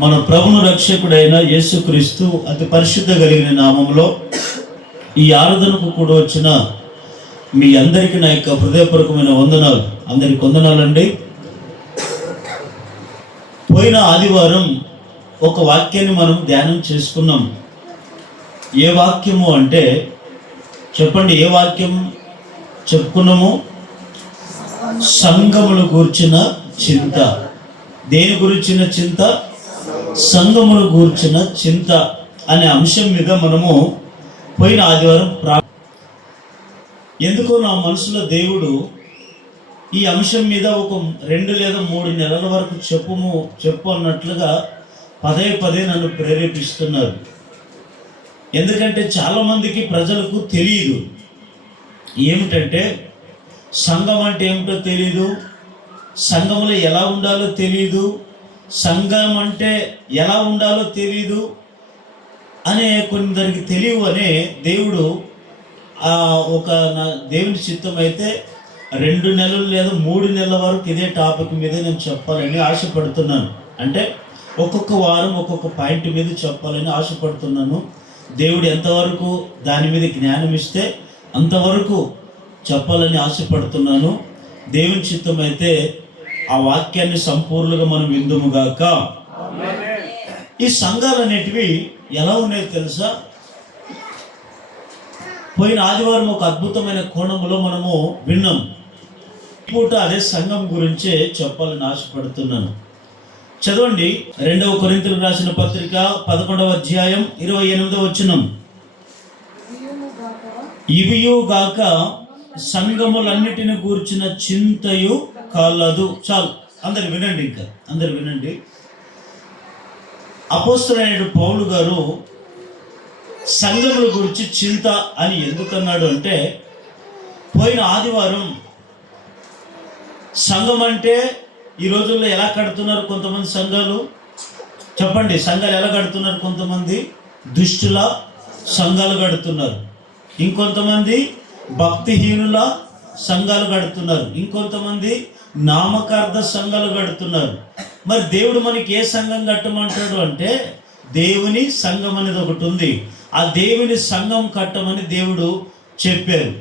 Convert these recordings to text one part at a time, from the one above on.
మన ప్రభును రక్షకుడైన యేసుక్రీస్తు అతి పరిశుద్ధ కలిగిన నామంలో ఈ ఆరాధనకు కూడా వచ్చిన మీ అందరికీ నా యొక్క హృదయపూర్వకమైన వందనాలు. అందరికి వందనాలండి. పోయిన ఆదివారం ఒక వాక్యాన్ని మనం ధ్యానం చేసుకున్నాం. ఏ వాక్యము అంటే చెప్పండి, ఏ వాక్యం చెప్పుకున్నాము? సంఘములు గూర్చిన చింత. దేని గురించిన చింత? సంఘములు గూర్చిన చింత అనే అంశం మీద మనము పోయిన ఆదివారం ఎందుకో నా మనసులో దేవుడు ఈ అంశం మీద ఒక 2 లేదా 3 నెలల వరకు చెప్పు అన్నట్లుగా పదే నన్ను ప్రేరేపిస్తున్నారు. ఎందుకంటే చాలామందికి ప్రజలకు తెలియదు. ఏమిటంటే సంఘం అంటే ఏమిటో తెలియదు, సంఘంలో ఎలా ఉండాలో తెలియదు, సంఘం అంటే ఎలా ఉండాలో తెలియదు అనే కొందరికి తెలియవు అనే దేవుడు దేవుని చిత్తం అయితే 2 నెలలు లేదా 3 నెలల వరకు ఇదే టాపిక్ మీద నేను చెప్పాలని ఆశపడుతున్నాను. అంటే ఒక్కొక్క వారం ఒక్కొక్క పాయింట్ మీద చెప్పాలని ఆశపడుతున్నాను. దేవుడు ఎంతవరకు దాని మీద జ్ఞానం ఇస్తే అంతవరకు చెప్పాలని ఆశపడుతున్నాను. దేవుని చిత్తం అయితే ఆ వాక్యాన్ని సంపూర్ణంగా మనం విందుముగాక. ఈ సంఘాలు అనేటివి ఎలా ఉన్నాయో తెలుసా? పోయిన ఆదివారం ఒక అద్భుతమైన కోణంలో మనము విన్నాం. పూట అదే సంఘం గురించే చెప్పాలని ఆశపడుతున్నాను. చదవండి, 2 కొరింథీయులకు రాసిన పత్రిక 11వ అధ్యాయం 28వ వచనం. ఇవియుగాక సంఘములన్నిటిని గూర్చిన చింతయు కలదు. చాలు, అందరు వినండి, ఇంకా అందరు వినండి. అపోస్తలుడైన పౌలు గారు సంఘముల గురించి చింత అని ఎందుకన్నాడు అంటే, పోయిన ఆదివారం సంఘం అంటే ఈ రోజుల్లో ఎలా కడుతున్నారు కొంతమంది సంఘాలు? చెప్పండి, సంఘాలు ఎలా కడుతున్నారు? కొంతమంది దుష్టుల సంఘాలు కడుతున్నారు, ఇంకొంతమంది భక్తిహీనుల సంఘాలు కడుతున్నారు, ఇంకొంతమంది నామకార్థ సంఘాలు కడుతున్నారు. మరి దేవుడు మనకి ఏ సంఘం కట్టమంటాడు అంటే, దేవుని సంఘం అనేది ఒకటి ఉంది. ఆ దేవుని సంఘం కట్టమని దేవుడు చెప్పారు.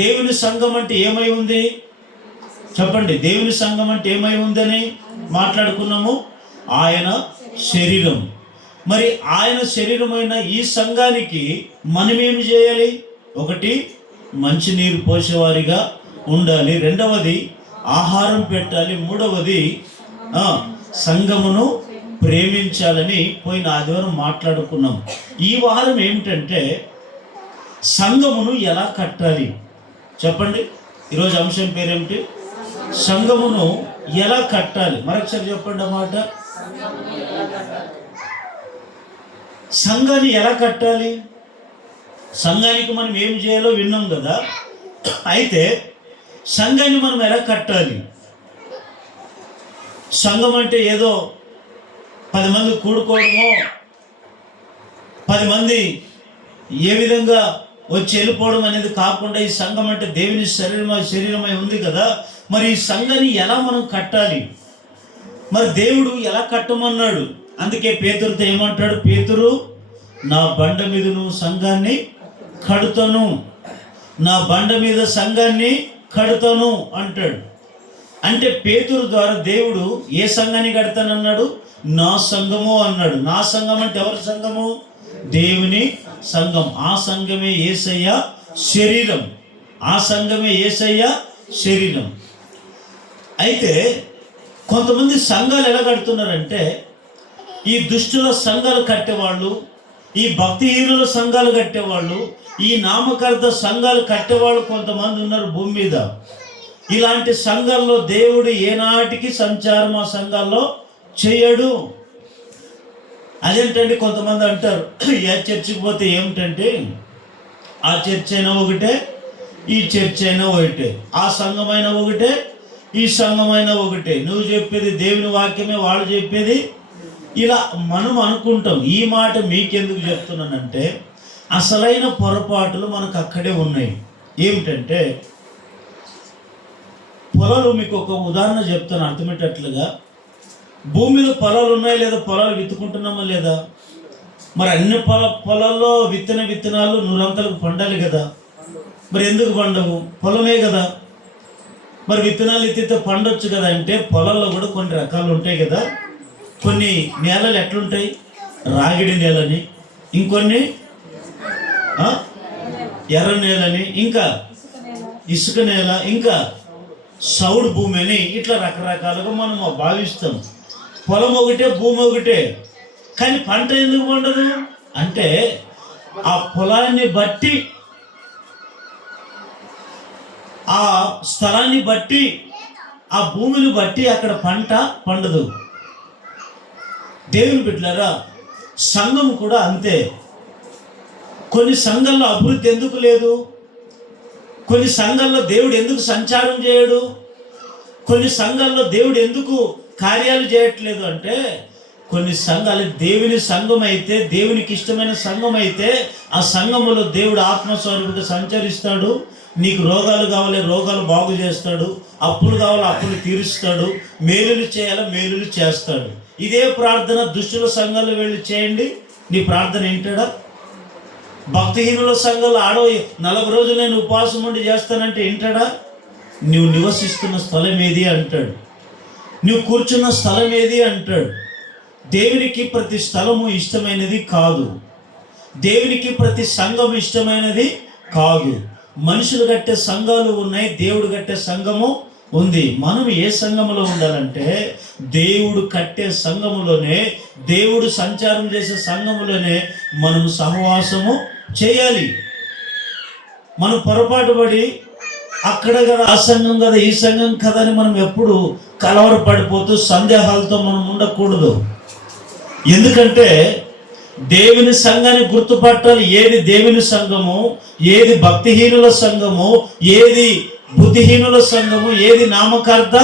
దేవుని సంఘం అంటే ఏమై ఉంది? చెప్పండి, దేవుని సంఘం అంటే ఏమై ఉందని మాట్లాడుకున్నాము. ఆయన శరీరం. మరి ఆయన శరీరమైన ఈ సంఘానికి మనం ఏమి చేయాలి? ఒకటి, మంచినీరు పోసేవారిగా ఉండాలి. 2వది, ఆహారం పెట్టాలి. 3వది, సంఘమును ప్రేమించాలని పోయిన ఆదివారం మాట్లాడుకున్నాం. ఈ వారం ఏమిటంటే సంఘమును ఎలా కట్టాలి. చెప్పండి, ఈరోజు అంశం పేరేమిటి? సంఘమును ఎలా కట్టాలి. మరొకసారి చెప్పండి అన్నమాట. సంఘాన్ని ఎలా కట్టాలి? సంఘానికి మనం ఏం చేయాలో విన్నాం కదా. అయితే సంఘాన్ని మనం ఎలా కట్టాలి? సంఘం అంటే ఏదో 10 మంది కూడుకోవడమో, 10 మంది ఏ విధంగా వచ్చి వెళ్ళిపోవడం అనేది కాకుండా, ఈ సంఘం అంటే దేవుని శరీరమై ఉంది కదా. మరి ఈ సంఘాన్ని ఎలా మనం కట్టాలి? మరి దేవుడు ఎలా కట్టమన్నాడు? అందుకే పేతురుతో ఏమంటాడు? పేతురు, నా బండ మీద నువ్వు సంఘాన్ని కడుతాను, నా బండ మీద సంఘాన్ని కడుతాను అంటాడు. అంటే పేతురు ద్వారా దేవుడు ఏ సంఘాన్ని కడతానన్నాడు? నా సంఘము అన్నాడు. నా సంఘం అంటే ఎవరి సంఘము? దేవుని సంఘం. ఆ సంఘమే యేసయ్య శరీరం. ఆ సంఘమే యేసయ్య శరీరం. అయితే కొంతమంది సంఘాలు ఎలా కడుతున్నారంటే, ఈ దుష్టుల సంఘాలు కట్టేవాళ్ళు, ఈ భక్తిహీనుల సంఘాలు కట్టేవాళ్ళు, ఈ నామకార్థ సంఘాలు కట్టేవాళ్ళు కొంతమంది ఉన్నారు భూమి మీద. ఇలాంటి సంఘాల్లో దేవుడు ఏనాటికి సంచారం ఆ సంఘాల్లో చేయడు. అదేంటంటే కొంతమంది అంటారు, ఏ చర్చికి పోతే ఏమిటంటే ఆ చర్చ్ అయినా ఒకటే, ఈ చర్చ్ అయినా ఒకటే, ఆ సంఘమైనా ఒకటే, ఈ సంఘమైనా ఒకటే, నువ్వు చెప్పేది దేవుని వాక్యమే, వాళ్ళు చెప్పేది ఇలా మనం అనుకుంటాం. ఈ మాట మీకెందుకు చెప్తున్నానంటే, అసలైన పొరపాట్లు మనకు అక్కడే ఉన్నాయి. ఏమిటంటే, పొలాలు మీకు ఒక ఉదాహరణ చెప్తాను అర్థమయ్యేటట్లుగా. భూమి మీద పొలాలు ఉన్నాయి లేదా? పొలాలు విత్తుకుంటున్నామా లేదా? మరి అన్ని పొలాల్లో విత్తనాలు నూరంతలకు పండాలి కదా. మరి ఎందుకు పండవు? పొలమే కదా. మరి విత్తనాలు ఎత్తితే పండొచ్చు కదా. అంటే పొలాల్లో కూడా కొన్ని రకాలు ఉంటాయి కదా. కొన్ని నేలలు ఎట్లుంటాయి? రాగిడి నేలని, ఇంకొన్ని ఎర్ర నేలని, ఇంకా ఇసుక నేల, ఇంకా సౌడు భూమి అని, ఇట్లా రకరకాలుగా మనం భావిస్తాం. పొలం ఒకటే, భూమి ఒకటే, కానీ పంట ఎందుకు పండదు అంటే ఆ పొలాన్ని బట్టి, ఆ స్థలాన్ని బట్టి, ఆ భూమిని బట్టి అక్కడ పంట పండదు. దేవుని బిడ్డలారా, సంఘం కూడా అంతే. కొన్ని సంఘాల్లో అభివృద్ధి ఎందుకు లేదు? కొన్ని సంఘాల్లో దేవుడు ఎందుకు సంచారం చేయడు? కొన్ని సంఘాల్లో దేవుడు ఎందుకు కార్యాలు చేయట్లేదు అంటే, కొన్ని సంఘాలు దేవుని సంఘం అయితే, దేవునికి ఇష్టమైన సంఘం అయితే, ఆ సంఘములో దేవుడు ఆత్మస్వరూపుగా సంచరిస్తాడు. నీకు రోగాలు కావాలి, రోగాలు బాగు చేస్తాడు. అప్పులు కావాలి, అప్పులు తీరుస్తాడు. మేలులు చేయాలి, మేలులు చేస్తాడు. ఇదే ప్రార్థన దుష్టుల సంఘాల్లో వెళ్ళి చేయండి, నీ ప్రార్థన ఏంటాడా? భక్తిహీనుల సంఘాలు 40 రోజులు నేను ఉపవాసం ఉండి చేస్తానంటే ఏంటాడా? నువ్వు నివసిస్తున్న స్థలం ఏది అంటాడు, నువ్వు కూర్చున్న స్థలం ఏది అంటాడు. దేవునికి ప్రతి స్థలము ఇష్టమైనది కాదు, దేవునికి ప్రతి సంఘం ఇష్టమైనది కాదు. మనుషులు కట్టే సంఘాలు ఉన్నాయి, దేవుడు కట్టే సంఘము ఉంది. మనం ఏ సంఘములో ఉండాలంటే దేవుడు కట్టే సంఘములోనే, దేవుడు సంచారం చేసే సంఘములోనే మనం సహవాసము చేయాలి. మనం పొరపాటు పడి అక్కడ కదా, ఆ సంఘం కదా, ఈ సంఘం కదా అని మనం ఎప్పుడు కలవరపడిపోతూ సందేహాలతో మనం ఉండకూడదు. ఎందుకంటే దేవుని సంఘాన్ని గుర్తుపట్టాలి. ఏది దేవుని సంఘము, ఏది భక్తిహీనుల సంఘము, ఏది బుద్ధిహీనుల సంఘము, ఏది నామకార్థ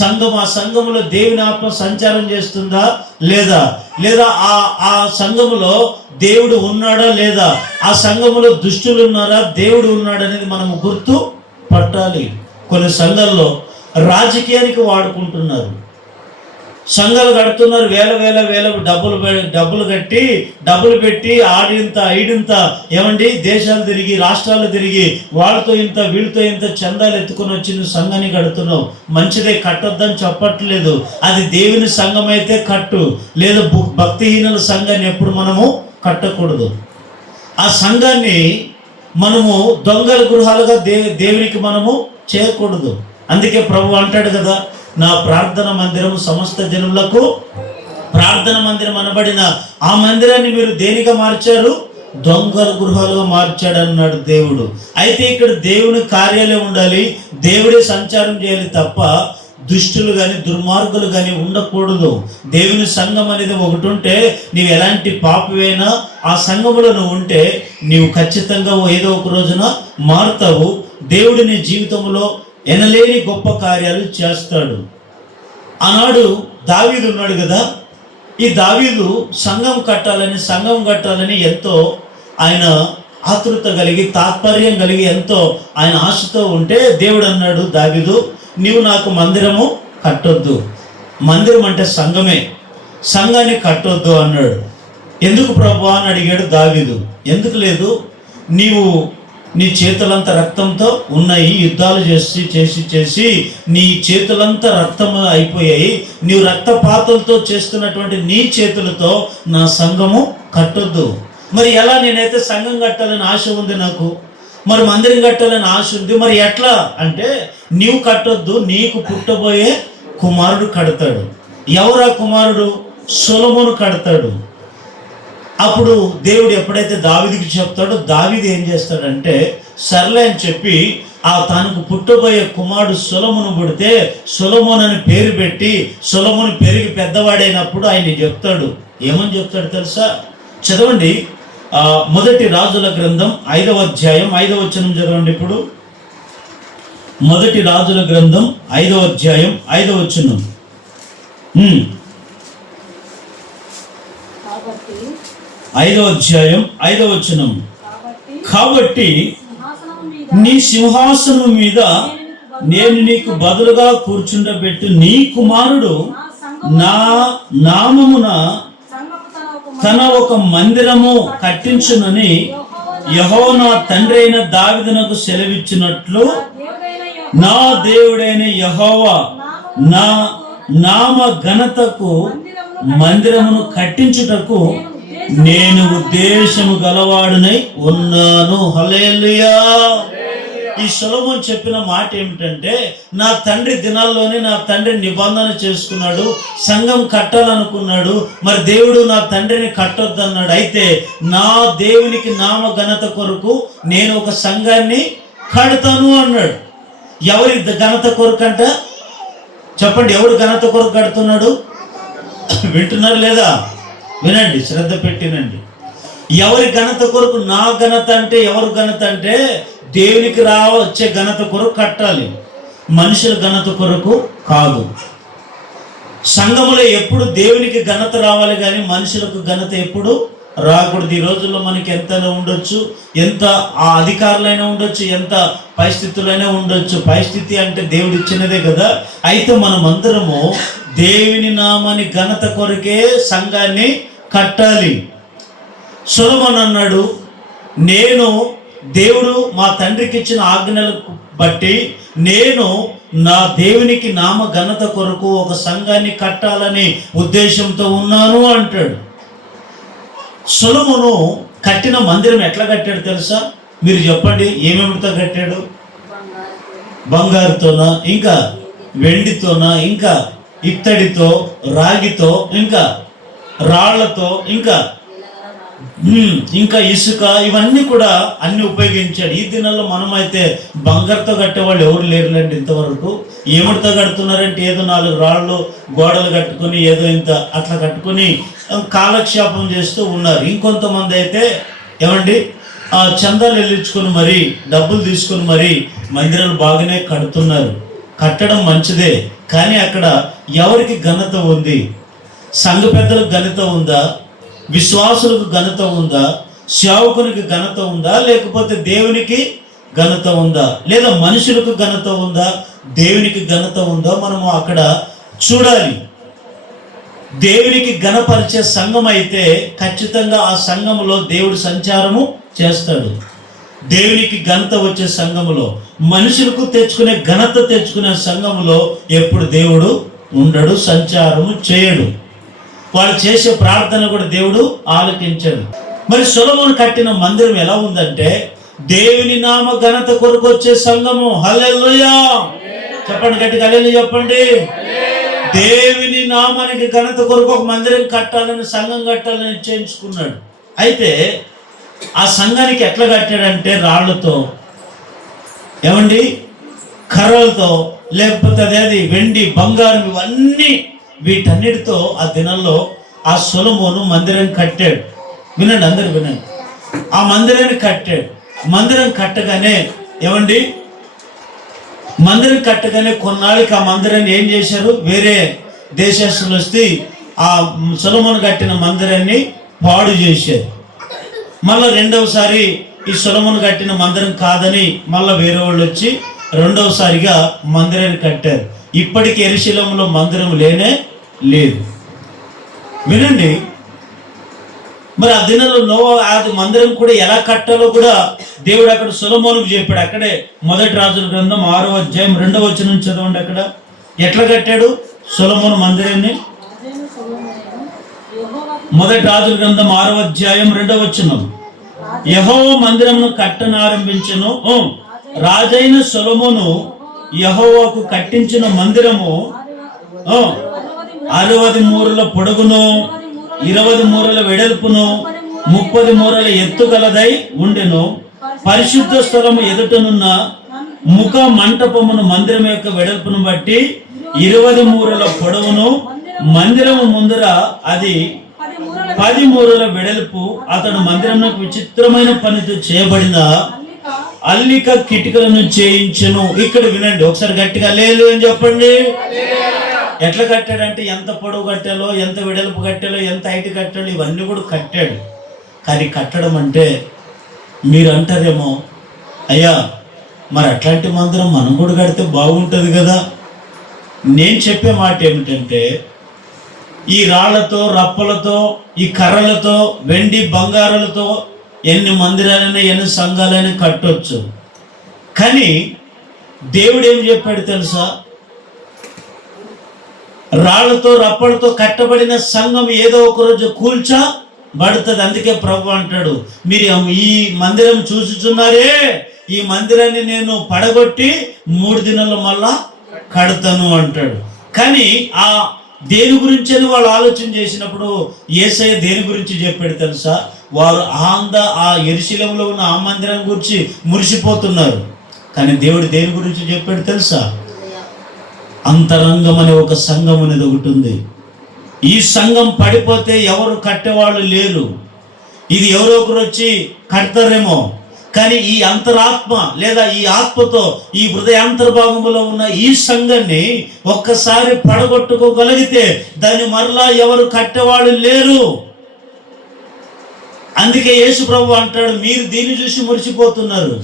సంఘం. ఆ సంఘములో దేవుని ఆత్మ సంచారం చేస్తుందా లేదా, లేదా ఆ సంఘములో దేవుడు ఉన్నాడా లేదా, ఆ సంఘములో దుష్టులు ఉన్నారా, దేవుడు ఉన్నాడు అనేది మనము గుర్తు పట్టాలి. కొన్ని సంఘాల్లో రాజకీయానికి వాడుకుంటున్నారు, సంఘాలు కడుతున్నారు, వేల డబ్బులు కట్టి, డబ్బులు పెట్టి ఈడింత ఏమండి దేశాలు తిరిగి, రాష్ట్రాలు తిరిగి, వాళ్ళతో ఇంత వీళ్ళతో ఇంత చందాలు ఎత్తుకొని వచ్చి నువ్వు సంఘాన్ని కడుతున్నావు. మంచిదే, కట్టొద్దని చెప్పట్లేదు. అది దేవుని సంఘం అయితే కట్టు, లేదా భక్తిహీనుల సంఘాన్ని ఎప్పుడు మనము కట్టకూడదు. ఆ సంఘాన్ని మనము దొంగల గృహాలుగా దేవునికి మనము చేయకూడదు. అందుకే ప్రభు అంటాడు కదా, నా ప్రార్థన మందిరం సమస్త జనులకు ప్రార్థన మందిరం అనబడిన ఆ మందిరాన్ని మీరు దేనిగా మార్చారు? దొంగల గృహాలుగా మార్చాడు అన్నాడు దేవుడు. అయితే ఇక్కడ దేవుని కార్యాలే ఉండాలి, దేవుడే సంచారం చేయాలి తప్ప దుష్టులు కానీ దుర్మార్గులు కానీ ఉండకూడదు. దేవుని సంఘం అనేది ఒకటి ఉంటే, నీవు ఎలాంటి పాపివైనా ఆ సంఘములో నువ్వు ఉంటే నీవు ఖచ్చితంగా ఏదో ఒక రోజున మారుతావు. దేవుడు నీ జీవితంలో ఎనలేని గొప్ప కార్యాలు చేస్తాడు. ఆనాడు దావీదు ఉన్నాడు కదా, ఈ దావీదు సంఘం కట్టాలని ఎంతో ఆయన ఆతృత కలిగి, తాత్పర్యం కలిగి, ఎంతో ఆయన ఆశతో ఉంటే దేవుడు అన్నాడు, దావీదు నీవు నాకు మందిరము కట్టొద్దు. మందిరం అంటే సంఘమే, సంఘాన్ని కట్టొద్దు అన్నాడు. ఎందుకు ప్రభువా అని అడిగాడు దావీదు. ఎందుకు లేదు, నీ చేతులంతా రక్తంతో ఉన్నాయి, యుద్ధాలు చేసి నీ చేతులంతా రక్తం అయిపోయాయి. నీవు రక్తపాతంతో చేస్తున్నటువంటి నీ చేతులతో నా సంఘము కట్టొద్దు. మరి ఎలా? నేనైతే సంఘం కట్టాలని ఆశ ఉంది నాకు, మరి మందిరం కట్టాలని ఆశ ఉంది, మరి ఎట్లా అంటే నీవు కట్టొద్దు, నీకు పుట్టబోయే కుమారుడు కడతాడు. ఎవరా కుమారుడు? సొలొమోను కడతాడు. అప్పుడు దేవుడు ఎప్పుడైతే దావీదుకి చెప్తాడో, దావీదు ఏం చేస్తాడంటే సర్లే అని చెప్పి తనకు పుట్టబోయే కుమారుడు సొలొమోను పుడితే సొలొమోను అని పేరు పెట్టి, సొలొమోను పెరిగి పెద్దవాడైనప్పుడు ఆయన చెప్తాడు. ఏమని చెప్తాడు తెలుసా? చదవండి, మొదటి రాజుల గ్రంథం 5వ అధ్యాయం 5వ వచనం చదవండి. ఇప్పుడు మొదటి రాజుల గ్రంథం 5వ అధ్యాయం 5వ వచనం. ఐదవ అధ్యాయం 5వ వచనం. కాబట్టి నీ సింహాసనం మీద నేను నీకు బదులుగా కూర్చుండబెట్టు నీ కుమారుడు నా నామమున తన ఒక మందిరము కట్టించునని యెహోవా నా తండ్రి అయిన దావీదునకు సెలవిచ్చినట్లు నా దేవుడైన యెహోవా నా నామ ఘనతకు మందిరమును కట్టించుటకు నేను ఉద్దేశము గలవాడునై ఉన్నాను. హల్లెలూయా. ఈ సొలొమోను చెప్పిన మాట ఏమిటంటే, నా తండ్రి దినాల్లోనే నా తండ్రి నిబంధన చేసుకున్నాడు, సంఘం కట్టాలనుకున్నాడు. మరి దేవుడు నా తండ్రిని కట్టొద్దన్నాడు. అయితే నా దేవునికి నామ ఘనత కొరకు నేను ఒక సంఘాన్ని కడతాను అన్నాడు. ఎవరి ఘనత కొరకు అంట చెప్పండి, ఎవరు ఘనత కొరకు కడుతున్నాడు? వింటున్నారు లేదా? వినండి, శ్రద్ధ పెట్టినండి. ఎవరి ఘనత కొరకు? నా ఘనత అంటే ఎవరు ఘనత అంటే దేవునికి వచ్చే ఘనత కొరకు కట్టాలి, మనుషుల ఘనత కొరకు కాదు. సంఘములో ఎప్పుడు దేవునికి ఘనత రావాలి కానీ మనుషులకు ఘనత ఎప్పుడు రాకూడదు. ఈ రోజుల్లో మనకి ఎంత ఉండొచ్చు, ఎంత ఆ అధికారులైనా ఉండొచ్చు, ఎంత పరిస్థితులైనా ఉండొచ్చు. పరిస్థితి అంటే దేవుడు ఇచ్చినదే కదా. అయితే మనం అందరము దేవుని నామాని ఘనత కొరకే సంఘాన్ని కట్టాలి. సొలొమోను అన్నాడు, నేను దేవుడు మా తండ్రికి ఇచ్చిన ఆజ్ఞలకు బట్టి నేను నా దేవునికి నామ ఘనత కొరకు ఒక సంఘాన్ని కట్టాలని ఉద్దేశంతో ఉన్నాను అంటాడు. సొలొమోను కట్టిన మందిరం ఎట్లా కట్టాడు తెలుసా? మీరు చెప్పండి, ఏమేమితో కట్టాడు? బంగారుతోనా, ఇంకా వెండితోనా, ఇంకా ఇత్తడితో, రాగితో, ఇంకా రాళ్లతో, ఇంకా ఇసుక, ఇవన్నీ కూడా అన్ని ఉపయోగించాడు. ఈ దినాల్లో మనమైతే బంగారుతో కట్టేవాళ్ళు ఎవరు లేరులేండి ఇంతవరకు. ఏమిటితో కడుతున్నారంటే ఏదో 4 రాళ్ళు గోడలు కట్టుకొని ఏదో ఇంత అట్లా కట్టుకొని కాలక్షేపం చేస్తూ ఉన్నారు. ఇంకొంతమంది అయితే ఏమండి చందాలు వెళ్ళించుకొని మరి డబ్బులు తీసుకొని మరి మందిరాలు బాగానే కడుతున్నారు. కట్టడం మంచిదే, కానీ అక్కడ ఎవరికి ఘనత ఉంది? సంఘ పెద్దలకు ఘనత ఉందా? విశ్వాసులకు ఘనత ఉందా? సేవకునికి ఘనత ఉందా? లేకపోతే దేవునికి ఘనత ఉందా? లేదా మనుషులకు ఘనత ఉందా? దేవునికి ఘనత ఉందా? మనము అక్కడ చూడాలి. దేవునికి ఘనపరిచే సంఘం అయితే ఖచ్చితంగా ఆ సంఘములో దేవుడు సంచారము చేస్తాడు. దేవునికి ఘనత వచ్చే సంఘములో, మనుషులకు తెచ్చుకునే ఘనత తెచ్చుకునే సంఘములో ఎప్పుడు దేవుడు ఉండడు, సంచారము చేయడు. వాళ్ళు చేసే ప్రార్థన కూడా దేవుడు ఆలకించడు. మరి సొలొమోను కట్టిన మందిరం ఎలా ఉందంటే దేవుని నామ ఘనత కొరకు వచ్చే సంఘము. హల్లెలూయా చెప్పండి, గట్టిగా హల్లెలూయా చెప్పండి. దేవుని నామానికి ఘనత కొరకు ఒక మందిరం కట్టాలని, సంఘం కట్టాలని చేయించుకున్నాడు. అయితే ఆ సంఘానికి ఎట్లా కట్టాడంటే రాళ్లతో, ఏమండి కర్రలతో, లేకపోతే అదేది వెండి బంగారం, ఇవన్నీ వీటన్నిటితో ఆ దినాల్లో ఆ సొలొమోను మందిరం కట్టాడు. వినండి, అందరు వినండి. ఆ మందిరాన్ని కట్టాడు. మందిరం కట్టగానే ఏమండి మందిరం కట్టగానే కొన్నాళ్ళకి ఆ మందిరాన్ని ఏం చేశారు? వేరే దేశస్తులు వస్తే ఆ సొలొమోను కట్టిన మందిరాన్ని పాడు చేశారు. మళ్ళీ రెండవసారి ఈ సొలొమోను కట్టిన మందిరం కాదని మళ్ళీ వేరే వాళ్ళు వచ్చి రెండవసారిగా మందిరాన్ని కట్టారు. ఇప్పటికి యెరూషలేములో మందిరం లేనే లేదు. వినండి, మరి ఆ దినంలో నోవా అది మందిరం కూడా ఎలా కట్టాలో కూడా దేవుడు అక్కడ సొలొమోనుకు చెప్పాడు. అక్కడే మొదటి రాజుల గ్రంథం 6వ అధ్యాయం 2వ వచనం చదవండి. అక్కడ ఎట్లా కట్టాడు సొలొమోను మందిరాన్ని? మొదటి రాజుల గ్రంథం 6వ అధ్యాయం 2వ వచనం, యెహోవా మందిరమును కట్టనారంభించెను. రాజైన సొలొమోను యెహోవాకు కట్టించిన మందిరము 60 మూరల పొడుగును, 20 మూరల వెడల్పును, 30 మూరల ఎత్తు గలదై ఉండెను. పరిశుద్ధ స్థలము ఎదుటనున్న ముఖ మంటపమును మందిరం యొక్క వెడల్పును బట్టి 20 మూరల పొడవును, మందిరము ముందర అది 10 మూరల వెడల్పు. అతడు మందిరమునకు విచిత్రమైన పనితో చేయబడిన అల్లిక కిటికలను చేయించెను. ఇక్కడ వినండి, ఒకసారి గట్టిగా లేదు అని చెప్పండి. ఎట్లా కట్టాడంటే ఎంత పొడవు కట్టాలో, ఎంత వెడల్పు కట్టాలో, ఎంత హైట్ కట్టాలో ఇవన్నీ కూడా కట్టాడు. కానీ కట్టడం అంటే మీరు అంటారేమో, అయ్యా మరి అట్లాంటి మందిరం మనం కూడా కడితే బాగుంటుంది కదా. నేను చెప్పే మాట ఏమిటంటే ఈ రాళ్లతో, రప్పలతో, ఈ కర్రలతో, వెండి బంగారాలతో ఎన్ని మందిరాలైనా ఎన్ని సంఘాలైనా కట్టొచ్చు. కానీ దేవుడు ఏం చెప్పాడు తెలుసా? రాళ్లతో, రప్పలతో కట్టబడిన సంఘం ఏదో ఒక రోజు కూల్చబడుతుంది. అందుకే ప్రభు అంటాడు, మీరు ఈ మందిరం చూసుచున్నారే, ఈ మందిరాన్ని నేను పడగొట్టి 3 దినాల్లో మళ్ళా కడతాను అంటాడు. కానీ ఆ దేని గురించి అని వాళ్ళు ఆలోచన చేసినప్పుడు యేసయ్య దేని గురించి చెప్పాడు తెలుసా? వారు ఆ యెరూషలేములో ఉన్న ఆ మందిరం గురించి మురిసిపోతున్నారు. కానీ దేవుడు దేని గురించి చెప్పాడు తెలుసా? అంతరంగం అనే ఒక సంఘం అనేది ఒకటి ఉంది. ఈ సంఘం పడిపోతే ఎవరు కట్టేవాళ్ళు లేరు. ఇది ఎవరో ఒకరు వచ్చి కడతారేమో, కానీ ఈ అంతరాత్మ లేదా ఈ ఆత్మతో ఈ హృదయాంతర్భాగంలో ఉన్న ఈ సంఘాన్ని ఒక్కసారి పడగొట్టుకోగలిగితే దాన్ని మరలా ఎవరు కట్టేవాళ్ళు లేరు. అందుకే యేసు ప్రభు అంటాడు, మీరు దీన్ని చూసి మురిసిపోతున్నారు.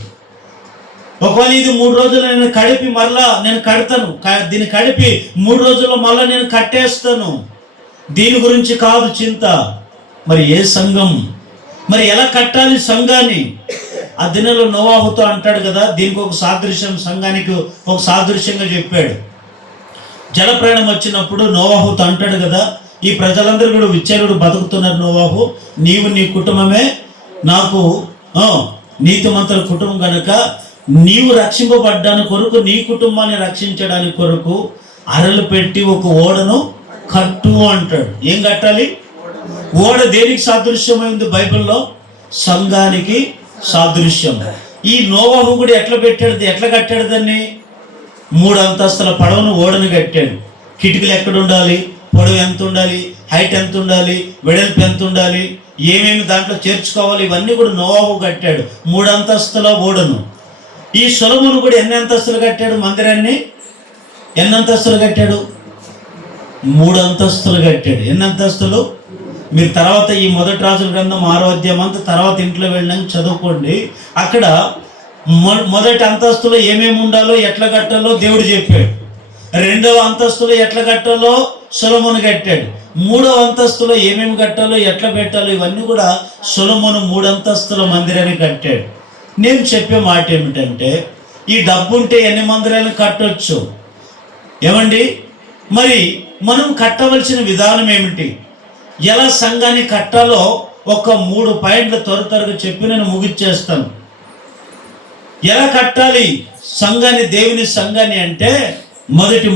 ఒకవేళ ఇది 3 రోజులు నేను కడిపి మరలా నేను కడతాను, దీన్ని కడిపి 3 రోజుల్లో మళ్ళా నేను కట్టేస్తాను. దీని గురించి కాదు చింత. మరి ఏ సంఘం, మరి ఎలా కట్టాలి సంఘాన్ని? ఆ దినంలో నోవాహుతో అంటాడు కదా, దీనికి ఒక సాదృశ్యం, సంఘానికి ఒక సాదృశ్యంగా చెప్పాడు. జలప్రయాణం వచ్చినప్పుడు నోవాహుతో అంటాడు కదా, ఈ ప్రజలందరూ కూడా విచ్చేరుడు బతుకుతున్నారు నోవాహు, నీవు నీ కుటుంబమే నాకు నీతిమంతుల కుటుంబం కనుక నీవు రక్షింపబడ్డాని కొరకు, నీ కుటుంబాన్ని రక్షించడానికి కొరకు అరలు పెట్టి ఒక ఓడను కట్టు అంటాడు. ఏం కట్టాలి? ఓడ దేనికి సాదృశ్యమైంది బైబిల్లో? సంఘానికి సాదృశ్యం. ఈ నోవాహు కూడా ఎట్లా కట్టాడు దాన్ని? 3 అంతస్తుల పడవను, ఓడను కట్టాడు. కిటికీలు ఎక్కడ ఉండాలి, పొడవు ఎంత ఉండాలి, హైట్ ఎంత ఉండాలి, వెడల్పు ఎంత ఉండాలి, ఏమేమి దాంట్లో చేర్చుకోవాలి, ఇవన్నీ కూడా నోవాహు కట్టాడు. 3 అంతస్తుల ఓడను. ఈ సొలొమోను కూడా ఎన్ని అంతస్తులు కట్టాడు మందిరాన్ని? ఎన్ని అంతస్తులు కట్టాడు? 3 అంతస్తులు కట్టాడు. ఎన్ని అంతస్తులు? మీరు తర్వాత ఈ మొదటి రాజుల గ్రంథం 6వ అధ్యాయం అంతా తర్వాత ఇంట్లో వెళ్ళినాక చదువుకోండి. అక్కడ మొదటి అంతస్తులో ఏమేమి ఉండాలో, ఎట్లా కట్టాలో దేవుడు చెప్పాడు. 2వ అంతస్తులో ఎట్లా కట్టాలో సొలొమోను కట్టాడు. 3వ అంతస్తులో ఏమేమి కట్టాలో, ఎట్లా పెట్టాలో ఇవన్నీ కూడా సొలొమోను 3 అంతస్తుల మందిరాన్ని కట్టాడు. నేను చెప్పే మాట ఏమిటంటే, ఈ డబ్బు ఉంటే ఎన్ని మందిరాలను కట్టొచ్చు ఏమండి? మరి మనం కట్టవలసిన విధానం ఏమిటి, ఎలా సంఘాన్ని కట్టాలో ఒక 3 పాయింట్లు త్వరగా చెప్పి నేను ముగిచ్చేస్తాను. ఎలా కట్టాలి సంఘాన్ని, దేవుని సంఘాన్ని అంటే మొదటి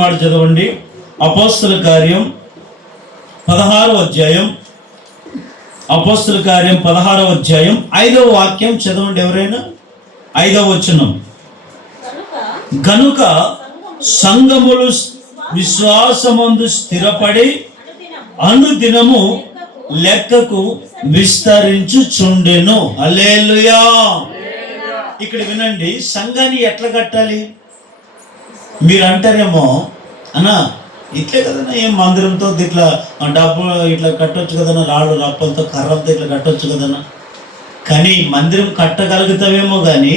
మాట చదవండి. అపోస్తల కార్యం 16వ అధ్యాయం, అపోస్తల కార్యం 16వ అధ్యాయం 5వ వాక్యం చదవండి ఎవరైనా. 5వ వచనం, గనుక సంఘములు విశ్వాసమందు స్థిరపడి అనుదినము లెక్కకు విస్తరించుచుండెను. హల్లెలూయా. ఇక్కడ వినండి, సంఘాన్ని ఎట్లా కట్టాలి? మీరు అంటారేమో, అన్నా ఇట్లే కదన్నా, ఏం మందిరంతో ఇట్లా డబ్బు ఇట్లా కట్టొచ్చు కదన్నా, రాళ్ళు రప్పలతో కర్రలతో ఇట్లా కట్టొచ్చు కదన్నా. కానీ మందిరం కట్టగలుగుతావేమో కానీ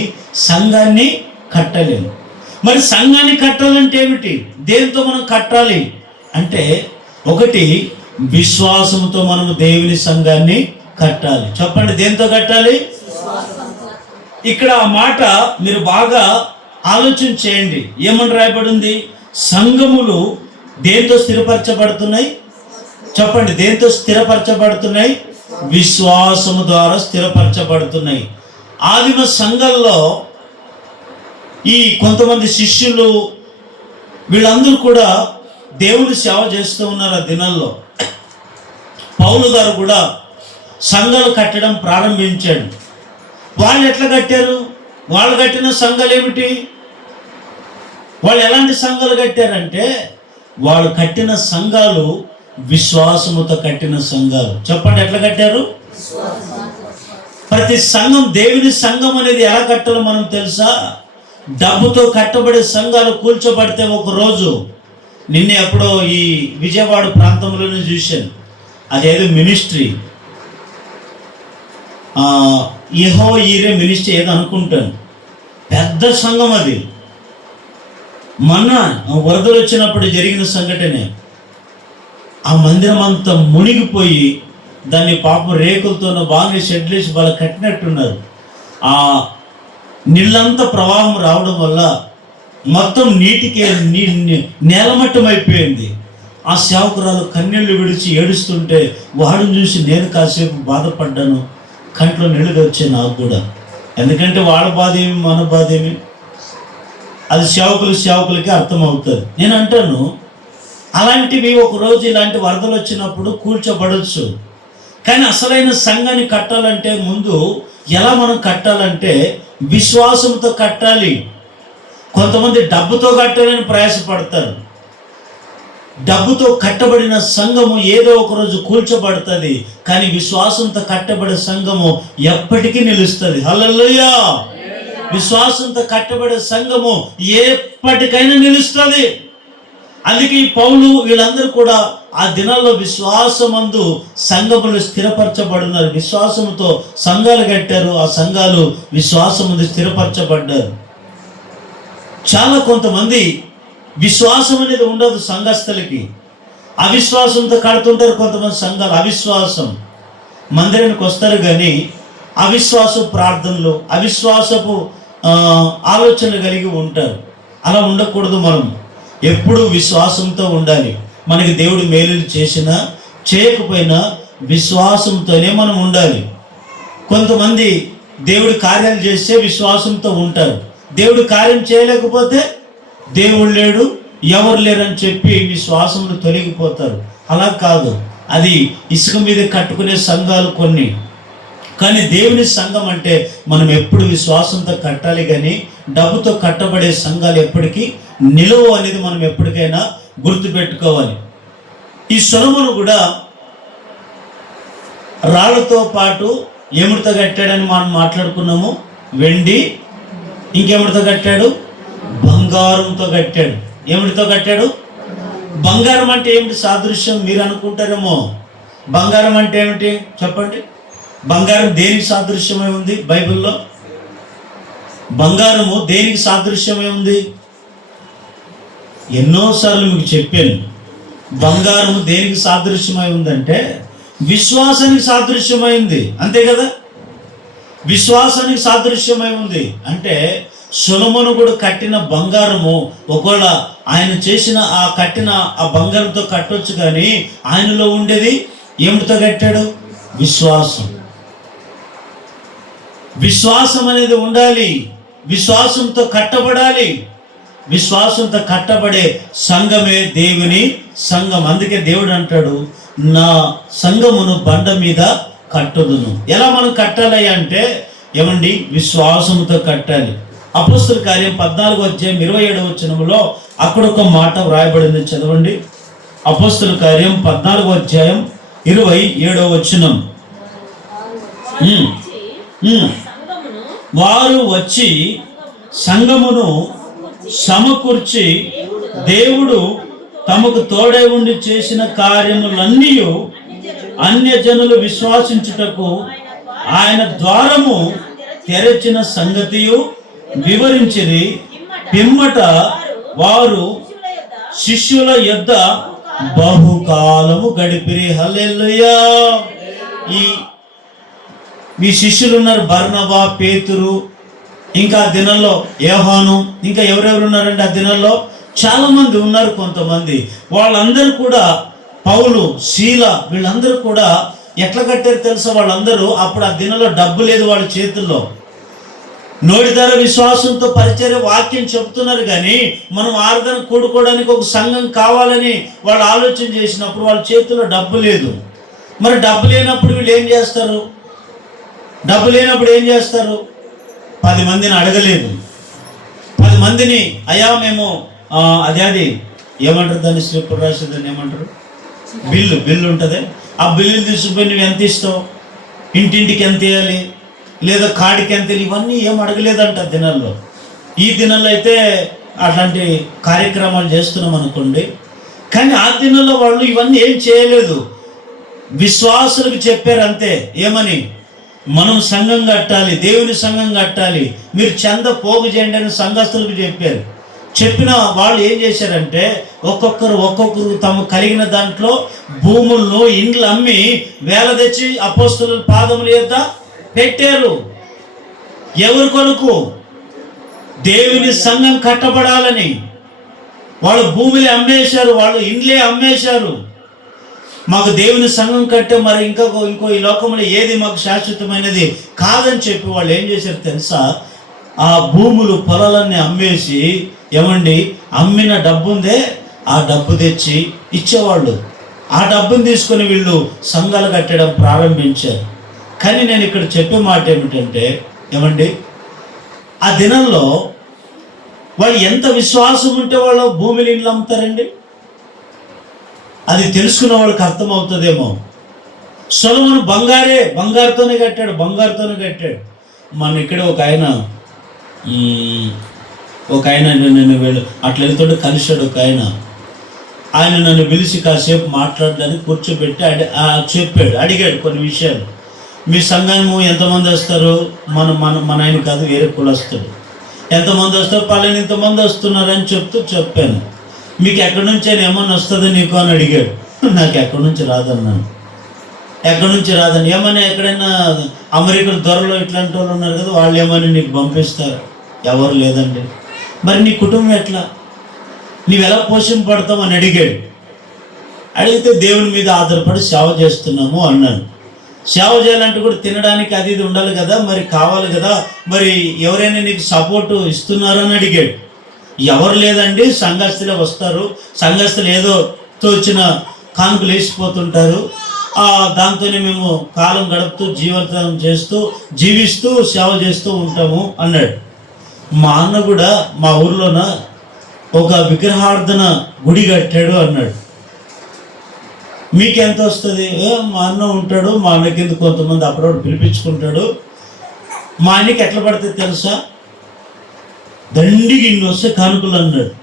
సంఘాన్ని కట్టలేము. మరి సంఘాన్ని కట్టాలంటే ఏమిటి? దేంతో మనం కట్టాలి అంటే, ఒకటి విశ్వాసంతో మనము దేవుని సంఘాన్ని కట్టాలి. చెప్పండి, దేంతో కట్టాలి? ఇక్కడ ఆ మాట మీరు బాగా ఆలోచన చేయండి. ఏమని రాయబడింది? సంఘములు దేంతో స్థిరపరచబడుతున్నాయి? చెప్పండి, దేంతో స్థిరపరచబడుతున్నాయి? విశ్వాసము ద్వారా స్థిరపరచబడుతున్నాయి. ఆదిమ సంఘంలో ఈ కొంతమంది శిష్యులు వీళ్ళందరూ కూడా దేవుని సేవ చేస్తూ ఉన్నారు. ఆ దినాల్లో పౌలు గారు కూడా సంఘాలు కట్టడం ప్రారంభించాడు. వాళ్ళు ఎట్లా కట్టారు? వాళ్ళు కట్టిన సంఘాలు ఏమిటి? వాళ్ళు ఎలాంటి సంఘాలు కట్టారంటే, వాళ్ళు కట్టిన సంఘాలు విశ్వాసముతో కట్టిన సంఘాలు. చెప్పండి, ఎట్లా కట్టారు? ప్రతి సంఘం, దేవుని సంఘం అనేది ఎలా కట్టాలో మనం తెలుసా? డబ్బుతో కట్టబడే సంఘాలు కూల్చబడితే ఒక రోజు, నిన్నే ఎప్పుడో ఈ విజయవాడ ప్రాంతంలోనే చూశాను. అదేదో మినిస్ట్రీ, యెహోవా ఈరే మినిస్ట్రీ ఏదో అనుకుంటాను. పెద్ద సంఘం అది. మొన్న వరదలు వచ్చినప్పుడు జరిగిన సంఘటనే. ఆ మందిరం అంతా మునిగిపోయి దాన్ని పాపం రేకులతో బాగా షెడ్లేసి వాళ్ళు కట్టినట్టున్నారు. ఆ నీళ్ళంతా ప్రవాహం రావడం వల్ల మొత్తం నీటికి నేలమట్టం అయిపోయింది. ఆ సేవకురాలు కన్నీళ్లు విడిచి ఏడుస్తుంటే వాడిని చూసి నేను కాసేపు బాధపడ్డాను. కంట్లో నీళ్ళుగా వచ్చాయి నాకు కూడా. ఎందుకంటే వాళ్ళ బాధ ఏమి మన బాధ ఏమి అది సేవకులకి అర్థమవుతుంది. నేను అంటాను, అలాంటివి ఒకరోజు ఇలాంటి వరదలు వచ్చినప్పుడు కూల్చబడవచ్చు. కానీ అసలైన సంఘాన్ని కట్టాలంటే ముందు ఎలా మనం కట్టాలంటే విశ్వాసంతో కట్టాలి. కొంతమంది డబ్బుతో కట్టాలని ప్రయాసపడతారు. డబ్బుతో కట్టబడిన సంఘము ఏదో ఒకరోజు కూల్చబడుతుంది, కానీ విశ్వాసంతో కట్టబడే సంఘము ఎప్పటికీ నిలుస్తుంది. హల్లెలూయా! విశ్వాసంతో కట్టబడే సంఘము ఎప్పటికైనా నిలుస్తుంది. అందుకే ఈ పౌలు వీళ్ళందరూ కూడా ఆ దినాల్లో విశ్వాసమందు సంఘములు స్థిరపరచబడినారు. విశ్వాసంతో సంఘాలు కట్టారు. ఆ సంఘాలు విశ్వాసమందు స్థిరపరచబడ్డారు. చాలా కొంతమంది విశ్వాసం అనేది ఉండదు సంఘస్థులకి, అవిశ్వాసంతో కడుతుంటారు కొంతమంది సంఘాలు. అవిశ్వాసం మందిరానికి వస్తారు కానీ అవిశ్వాస ప్రార్థనలు, అవిశ్వాసపు ఆలోచనలు కలిగి ఉంటారు. అలా ఉండకూడదు. మనం ఎప్పుడు విశ్వాసంతో ఉండాలి. మనకి దేవుడు మేలులు చేసినా చేయకపోయినా విశ్వాసంతోనే మనం ఉండాలి. కొంతమంది దేవుడి కార్యాలు చేస్తే విశ్వాసంతో ఉంటారు. దేవుడు కార్యం చేయలేకపోతే దేవుడు లేడు, ఎవరు లేరని చెప్పి విశ్వాసంలో తొలగిపోతారు. అలా కాదు, అది ఇసుక మీద కట్టుకునే సంఘాలు కొన్ని. కానీ దేవుని సంఘం అంటే మనం ఎప్పుడు విశ్వాసంతో కట్టాలి. కానీ డబ్బుతో కట్టబడే సంఘాలు ఎప్పటికీ నిలువ అనేది మనం ఎప్పటికైనా గుర్తుపెట్టుకోవాలి. ఈ సొలొమోను కూడా రాళ్లతో పాటు ఏమిడితో కట్టాడని మనం మాట్లాడుకున్నాము. వెండి, ఇంకేమిడితో కట్టాడు? బంగారంతో కట్టాడు. ఏమిడితో కట్టాడు? బంగారం అంటే ఏమిటి సాదృశ్యం మీరు అనుకుంటారేమో. బంగారం అంటే ఏమిటి చెప్పండి? బంగారం దేనికి సాదృశ్యమై ఉంది బైబిల్లో? బంగారము దేనికి సాదృశ్యమై ఉంది? ఎన్నోసార్లు మీకు చెప్పాను. బంగారము దేనికి సాదృశ్యమై ఉందంటే విశ్వాసానికి సాదృశ్యమైంది. అంతే కదా? విశ్వాసానికి సాదృశ్యమై ఉంది అంటే సొలొమోను కూడా కట్టిన బంగారము ఒకవేళ ఆయన చేసిన ఆ కట్టిన ఆ బంగారంతో కట్టొచ్చు, కానీ ఆయనలో ఉండేది ఏమిటితో కట్టాడు? విశ్వాసం. విశ్వాసం అనేది ఉండాలి. విశ్వాసంతో కట్టబడాలి. విశ్వాసంతో కట్టబడే సంఘమే దేవుని సంఘం. అందుకే దేవుడు అంటాడు, నా సంఘమును బండ మీద కట్టుదును. ఎలా మనం కట్టాలి అంటే ఏమండి? విశ్వాసంతో కట్టాలి. అపోస్తల కార్యం 14:27 అక్కడ ఒక మాట వ్రాయబడింది, చదవండి. అపోస్తల కార్యం 14:27. వారు వచ్చి సంఘమును సమకూర్చి దేవుడు తమకు తోడై ఉండి చేసిన కార్యములన్నీ అన్యజనులు విశ్వాసించుటకు ఆయన ద్వారము తెరచిన సంగతియు వివరించిరి. పిమ్మట వారు శిష్యుల యొద్ద బహుకాలము గడిపిరి. హల్లెలూయా! మీ శిష్యులు ఉన్నారు, బర్నబా, పేతురు, ఇంకా ఆ దినంలో యోహాను, ఇంకా ఎవరెవరు ఉన్నారండి ఆ దినంలో? చాలా మంది ఉన్నారు. కొంతమంది వాళ్ళందరూ కూడా పౌలు, శీల, వీళ్ళందరూ కూడా ఎట్లా కట్టారు తెలుసా? వాళ్ళందరూ అప్పుడు ఆ దినంలో డబ్బు లేదు వాళ్ళ చేతుల్లో. నోటి ద్వారా విశ్వాసంతో పరిచర్య వాక్యం చెబుతున్నారు, కానీ మనం ఆరాధన కూడుకోవడానికి ఒక సంఘం కావాలని వాళ్ళు ఆలోచన చేసినప్పుడు వాళ్ళ చేతుల్లో డబ్బు లేదు. మరి డబ్బు లేనప్పుడు వీళ్ళు ఏం చేస్తారు? డబ్బు లేనప్పుడు ఏం చేస్తారు? 10 మందిని అడగలేదు. 10 మందిని, అయ్యా మేము అది ఏమంటారు దాన్ని? స్లిప్ రాసేదాన్ని ఏమంటారు? బిల్లు ఉంటుంది. ఆ బిల్లు తీసుకుపోయి నువ్వు ఎంత ఇస్తావు, ఇంటింటికి ఎంత వేయాలి, లేదా కాడికి ఎంత, ఇవన్నీ ఏం అడగలేదంట దినాల్లో. ఈ దినాల్లో అయితే అట్లాంటి కార్యక్రమాలు చేస్తున్నాం అనుకోండి, కానీ ఆ దినాల్లో వాళ్ళు ఇవన్నీ ఏం చేయలేదు. విశ్వాసులకు చెప్పారు అంతే. ఏమని? మనం సంఘం కట్టాలి, దేవుని సంఘం కట్టాలి, మీరు చంద పోగు చేయండి అని సంఘస్థులకు చెప్పారు. చెప్పిన వాళ్ళు ఏం చేశారంటే ఒక్కొక్కరు తమ కలిగిన దాంట్లో భూములను ఇండ్లు అమ్మి వేల తెచ్చి అపోస్తలుల పాదముల యొద్ద పెట్టారు. ఎవరి కొరకు? దేవుని సంఘం కట్టబడాలని. వాళ్ళు భూమిని అమ్మేశారు, వాళ్ళు ఇండ్లే అమ్మేశారు. మాకు దేవుని సంఘం కట్టే మరి ఇంకో ఈ లోకంలో ఏది మాకు శాశ్వతమైనది కాదని చెప్పి వాళ్ళు ఏం చేశారు తెలుసా? ఆ భూములు పొలాలన్నీ అమ్మేసి, ఏమండి, అమ్మిన డబ్బు ఉందే ఆ డబ్బు తెచ్చి ఇచ్చేవాళ్ళు. ఆ డబ్బుని తీసుకొని వీళ్ళు సంఘాలు కట్టడం ప్రారంభించారు. కానీ నేను ఇక్కడ చెప్పే మాట ఏమిటంటే, ఏమండి, ఆ దినంలో వాళ్ళు ఎంత విశ్వాసం ఉంటే వాళ్ళు భూమిని ఇండ్లు అమ్ముతారండి? అది తెలుసుకున్న వాళ్ళకి అర్థమవుతుందేమో. సొలొమోను బంగారుతోనే కట్టాడు. మన ఇక్కడ ఒక ఆయన నన్ను వీళ్ళు అట్లా వెళ్తుంటే కలిశాడు. ఒక ఆయన నన్ను పిలిచి కాసేపు మాట్లాడడానికి కూర్చోబెట్టి అడిగాడు కొన్ని విషయాలు. మీ సంఘము ఎంతమంది వస్తారు? మన ఆయన కాదు, వేరే కులస్తుడు. ఎంతమంది వస్తారు? పలానా ఇంతమంది వస్తున్నారని చెప్పాను. మీకు ఎక్కడి నుంచి అయినా ఏమన్నా వస్తుందో నీకు అని అడిగాడు. నాకు ఎక్కడి నుంచి రాదన్నాను. ఏమన్నా ఎక్కడైనా అమెరికన్ దొరలో ఇట్లాంటి వాళ్ళు ఉన్నారు కదా, వాళ్ళు ఏమని నీకు పంపిస్తారు? ఎవరు లేదండి. మరి నీ కుటుంబం ఎట్లా? నీవు ఎలా పోషింపడతావు అని అడిగాడు. అడిగితే దేవుని మీద ఆధారపడి సేవ చేస్తున్నాము అన్నాను. సేవ చేయాలంటే కూడా తినడానికి అది ఇది ఉండాలి కదా, మరి కావాలి కదా, మరి ఎవరైనా నీకు సపోర్టు ఇస్తున్నారు అని అడిగాడు. ఎవరు లేదండి, సంఘస్థులే వస్తారు. సంఘస్థులు ఏదో తోచిన కానుకలు వేసిపోతుంటారు. దాంతోనే మేము కాలం గడుపుతూ జీవిస్తూ సేవ చేస్తూ ఉంటాము అన్నాడు. మా అన్న కూడా మా ఊర్లోన ఒక విగ్రహార్థన గుడి కట్టాడు అన్నాడు. మీకెంత వస్తుంది? మా అన్న ఉంటాడు, మా అన్న కింద కొంతమంది అప్పుడప్పుడు పిలిపించుకుంటాడు. మా ఆయనకి ఎట్లా పడితే తెలుసా? దండికి ఇన్ని వస్తే కానుకలు అన్నాడు.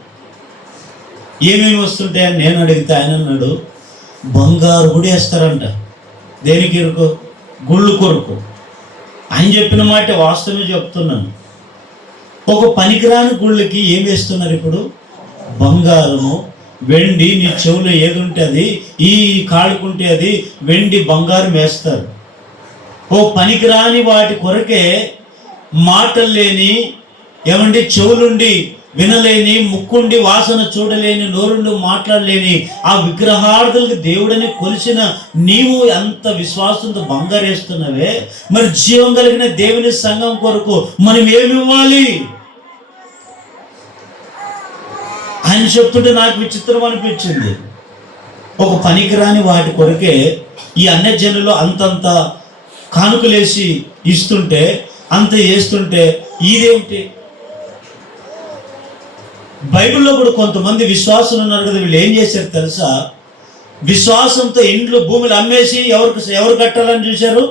ఏమేమి వస్తుంటాయని నేను అడిగితే ఆయన అన్నాడు, బంగారు గుడి వేస్తారంట. దేనికి? గుళ్ళు కొరకు. ఆయన చెప్పిన మాట వాస్తవమే చెప్తున్నాను. ఒక పనికిరాని గుళ్ళకి ఏం వేస్తున్నారు ఇప్పుడు? బంగారము, వెండి. నీ చెవులో ఏది ఉంటే అది, ఈ కాళ్ళకుంటే అది వెండి బంగారం వేస్తారు. ఓ పనికిరాని వాటి కొరకే మాటలు లేని, ఏమండి, చెవులుండి వినలేని, ముక్కుండి వాసన చూడలేని, నోరుండి మాట్లాడలేని ఆ విగ్రహార్థులకు దేవుడని కొలిచిన నీవు అంత విశ్వాసంతో బంగారు వేస్తున్నావే, మరి జీవం కలిగిన దేవుని సంఘం కొరకు మనం ఏమి ఇవ్వాలి? ఆయన చెప్తుంటే నాకు విచిత్రం అనిపించింది. ఒక పనికిరాని వాటి కొరకే ఈ అన్యజనులు అంతంత కానుకలేసి ఇస్తుంటే, అంత చేస్తుంటే ఇదేమిటి? బైబిల్లో కూడా కొంతమంది విశ్వాసులు ఉన్నారు కదా, వీళ్ళు ఏం చేశారు తెలుసా? విశ్వాసంతో ఇండ్లు భూములు అమ్మేసి ఎవరు కట్టాలని చూశారు?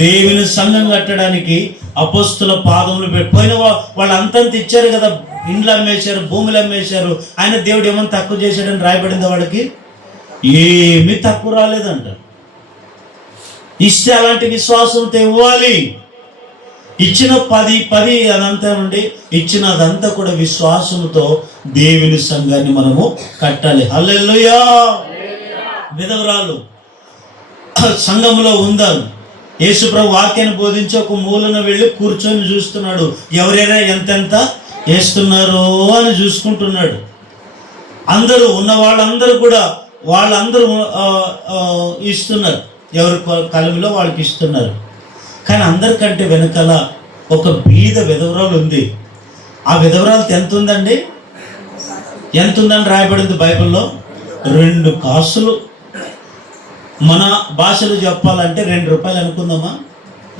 దేవుని సంఘం కట్టడానికి అపోస్తుల పాదములు పోయిన వాళ్ళు అంతంత ఇచ్చారు కదా, ఇండ్లు అమ్మేశారు, భూములు అమ్మేశారు. ఆయన దేవుడు ఏమన్నా తక్కువ చేశాడని రాయబడింది. వాళ్ళకి ఏమీ తక్కువ రాలేదంట. ఇస్తే అలాంటి విశ్వాసంతో ఇవ్వాలి. ఇచ్చిన 10 అదంతా నుండి ఇచ్చినదంతా కూడా విశ్వాసంతో దేవుని సంఘాన్ని మనము కట్టాలి. హల్లెలూయా. విధవరాలు సంఘంలో ఉందారు. యేసుప్రభు వాక్యాన్ని బోధించి ఒక మూలన వెళ్ళి కూర్చొని చూస్తున్నాడు. ఎవరైనా ఎంతెంత వేస్తున్నారో అని చూసుకుంటున్నాడు. అందరూ ఉన్న వాళ్ళందరూ కూడా వాళ్ళందరూ ఇస్తున్నారు. ఎవరి కలమిలో వాళ్ళకి ఇస్తున్నారు. కానీ అందరికంటే వెనకాల ఒక బీద విధవరాలు ఉంది. ఆ విధవరాలు ఎంత ఉందండి? ఎంత ఉందని రాయబడింది బైబిల్లో? 2 కాసులు. మన భాషలో చెప్పాలంటే 2 రూపాయలు అనుకుందామా?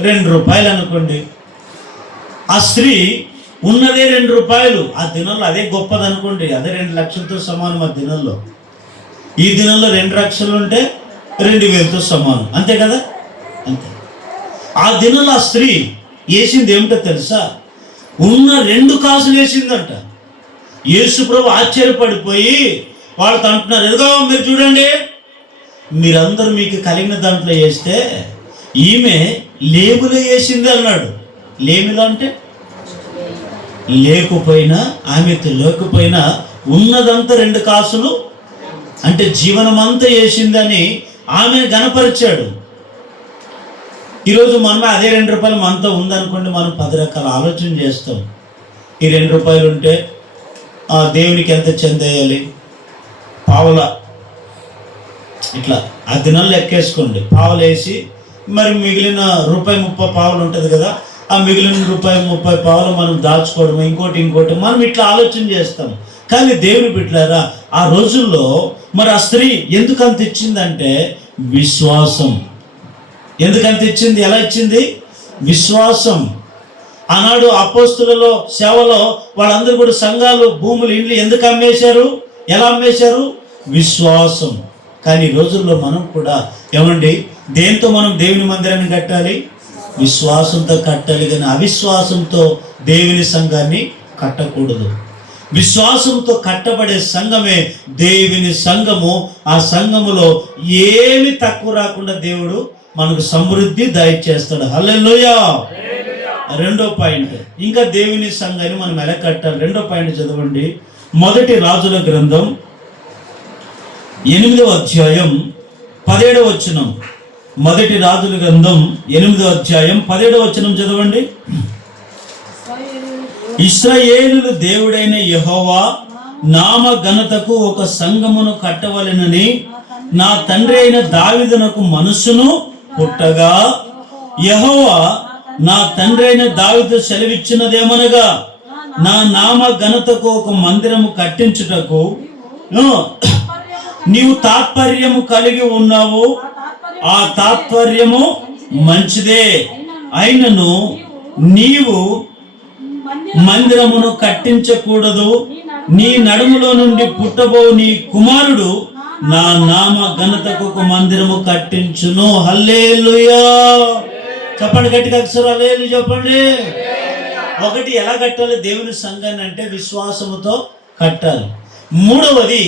2 రూపాయలు అనుకోండి. ఆ స్త్రీ ఉన్నదే 2 రూపాయలు. ఆ దినంలో అదే గొప్పది అనుకోండి. అదే 2 లక్షలతో సమానం. ఆ దినంలో, ఈ దినంలో 2 లక్షలు ఉంటే 2000తో సమానం. అంతే కదా? అంతే. ఆ దినంలో ఆ స్త్రీ వేసింది ఏమిటో తెలుసా? ఉన్న 2 కాసులు వేసిందంట. యేసుప్రభు ఆశ్చర్యపడిపోయి వాళ్ళతో అంటున్నారు, ఎదుగో మీరు చూడండి, మీరందరూ మీకు కలిగిన దాంట్లో వేస్తే ఈమె లేబులో వేసింది అన్నాడు. లేమిలో అంటే లేకపోయినా, ఆమెతో లేకపోయినా ఉన్నదంతా 2 కాసులు అంటే జీవనమంతా వేసిందని ఆమెను గనపరిచాడు. ఈరోజు మనమే అదే 2 రూపాయలు మనతో ఉందనుకోండి, మనం 10 రకాల ఆలోచన చేస్తాం. ఈ 2 రూపాయలు ఉంటే దేవునికి ఎంత చెందేయాలి, పావుల ఇట్లా ఆ దినాలు లెక్కేసుకోండి, పావులు వేసి మరి మిగిలిన ₹30 ఉంటుంది కదా, ఆ మిగిలిన ₹30 మనం దాచుకోవడం, ఇంకోటి మనం ఇట్లా ఆలోచన చేస్తాం. కానీ దేవుని బిడ్డలారా, ఆ రోజుల్లో మరి ఆ స్త్రీ ఎందుకు అంత ఇచ్చిందంటే విశ్వాసం. ఎందుకంత ఇచ్చింది? ఎలా ఇచ్చింది? విశ్వాసం. ఆనాడు అపోస్తులలో సేవలో వాళ్ళందరూ కూడా సంఘాలు, భూములు, ఇండ్లు ఎందుకు అమ్మేశారు? ఎలా అమ్మేశారు? విశ్వాసం. కానీ ఈ రోజుల్లో మనం కూడా ఏమండి, దేంతో మనం దేవుని మందిరాన్ని కట్టాలి? విశ్వాసంతో కట్టాలి. కానీ అవిశ్వాసంతో దేవుని సంఘాన్ని కట్టకూడదు. విశ్వాసంతో కట్టబడే సంఘమే దేవుని సంఘము. ఆ సంఘములో ఏమి తక్కువ రాకుండా దేవుడు మనకు సమృద్ధి దయచేస్తాడు. హల్లెలూయా. 2వ పాయింట్, ఇంకా దేవుని సంఘాన్ని మనం ఎలా కట్టాలి? 2వ పాయింట్ చదవండి. 1 రాజుల గ్రంథం 8వ అధ్యాయం 17వ వచనం. 1 రాజుల గ్రంథం 8వ అధ్యాయం 17వ వచనం చదవండి. ఇశ్రాయేలు దేవుడైన యెహోవా నామ ఘనతకు ఒక సంఘమును కట్టవలెనని నా తండ్రి అయిన దావీదునకు మనస్సును పుట్టగా, యెహోవా నా తండ్రి అయిన దావీదు సెలవిచ్చినదేమనగా, నా నామ ఘనతకు ఒక మందిరము కట్టించుటకు నీవు తాత్పర్యము కలిగి ఉన్నావు. ఆ తాత్పర్యము మంచిదే, అయినను నీవు మందిరమును కట్టించకూడదు. నీ నడుములో నుండి పుట్టబో నీ కుమారుడు నా నామ ఘనతకు ఒక మందిరము కట్టించును. హల్లెలూయా. చెప్పండి గట్టిగా, అక్షరాలు హల్లెలూయా చెప్పండి. 1 ఎలా కట్టాలి దేవుని సంఘాన్ని అంటే విశ్వాసముతో కట్టాలి. 2వది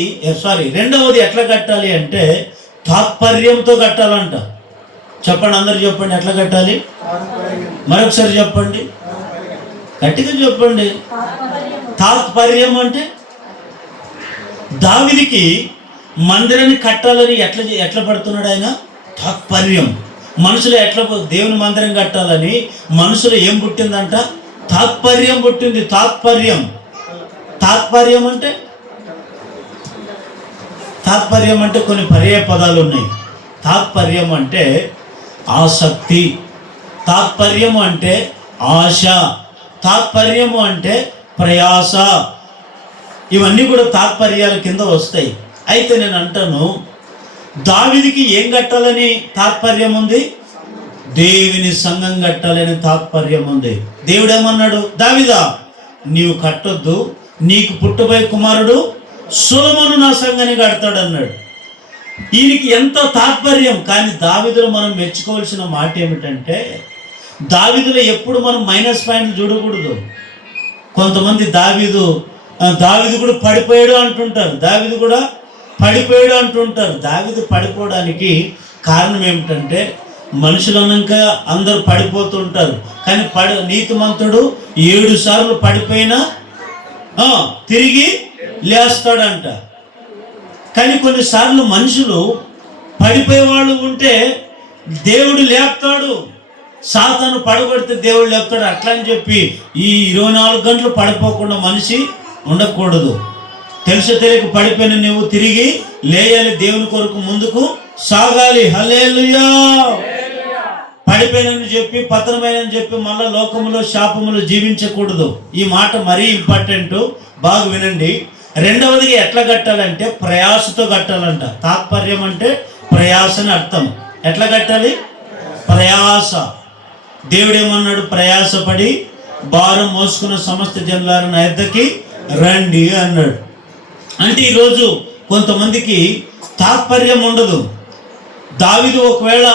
ఎట్లా కట్టాలి అంటే తాత్పర్యంతో కట్టాలంట. చెప్పండి, అందరు చెప్పండి, ఎట్లా కట్టాలి? మరొకసారి చెప్పండి, గట్టిగా చెప్పండి. తాత్పర్యం అంటే దావీదుకి మందిరాన్ని కట్టాలని ఎట్లా పడుతున్నాడు ఆయన? తాత్పర్యం. మనసులో ఎట్లా దేవుని మందిరం కట్టాలని మనసులో ఏం పుట్టిందంట? తాత్పర్యం పుట్టింది. తాత్పర్యం అంటే కొన్ని పర్యాయ పదాలు ఉన్నాయి. తాత్పర్యం అంటే ఆసక్తి, తాత్పర్యము అంటే ఆశ, తాత్పర్యము అంటే ప్రయాస. ఇవన్నీ కూడా తాత్పర్యాల కింద వస్తాయి. అయితే నేను అంటాను, దావీదుకి ఏం కట్టాలని తాత్పర్యం ఉంది? దేవుని సంఘం కట్టాలని తాత్పర్యం ఉంది. దేవుడు ఏమన్నాడు? దావీదా, నీవు కట్టొద్దు, నీకు పుట్టబోయే కుమారుడు సొలొమోను నా సంఘాన్ని కడతాడు అన్నాడు. ఈయనకి ఎంతో తాత్పర్యం. కానీ దావీదులో మనం మెచ్చుకోవాల్సిన మాట ఏమిటంటే, దావీదులో ఎప్పుడు మనం మైనస్ పాయింట్లు చూడకూడదు. కొంతమంది దావీదు కూడా పడిపోయాడు అంటుంటారు, దావీదు పడిపోవడానికి కారణం ఏమిటంటే, మనుషులు అన్నాక అందరూ పడిపోతూ ఉంటారు. కానీ నీతిమంతుడు 7 సార్లు పడిపోయినా తిరిగి లేస్తాడంట. కానీ కొన్నిసార్లు మనుషులు పడిపోయేవాళ్ళు ఉంటే దేవుడు లేపుతాడు, సాతాను పడగొడితే దేవుడు లేపుతాడు. అట్లా అని చెప్పి ఈ 24 గంటలు పడిపోకుండా మనిషి ఉండకూడదు. తెలియక పడిపోయిన నువ్వు తిరిగి లేయాలి, దేవుని కొరకు ముందుకు సాగాలి. హల్లెలూయా. పడిపోయినని చెప్పి, పతనమైనని చెప్పి మళ్ళా లోకములో శాపములు జీవించకూడదు. ఈ మాట మరీ ఇంపార్టెంట్, బాగా వినండి. 2వది ఎట్లా కట్టాలంటే ప్రయాసతో కట్టాలంట. తాత్పర్యం అంటే ప్రయాస అని అర్థం. ఎట్లా కట్టాలి? ప్రయాస. దేవుడు ఏమన్నాడు? ప్రయాసపడి భారం మోసుకున్న సమస్త జనులారా నా యొద్దకి రండి అన్నాడు. అంటే ఈరోజు కొంతమందికి తాత్పర్యం ఉండదు. దావీదు ఒకవేళ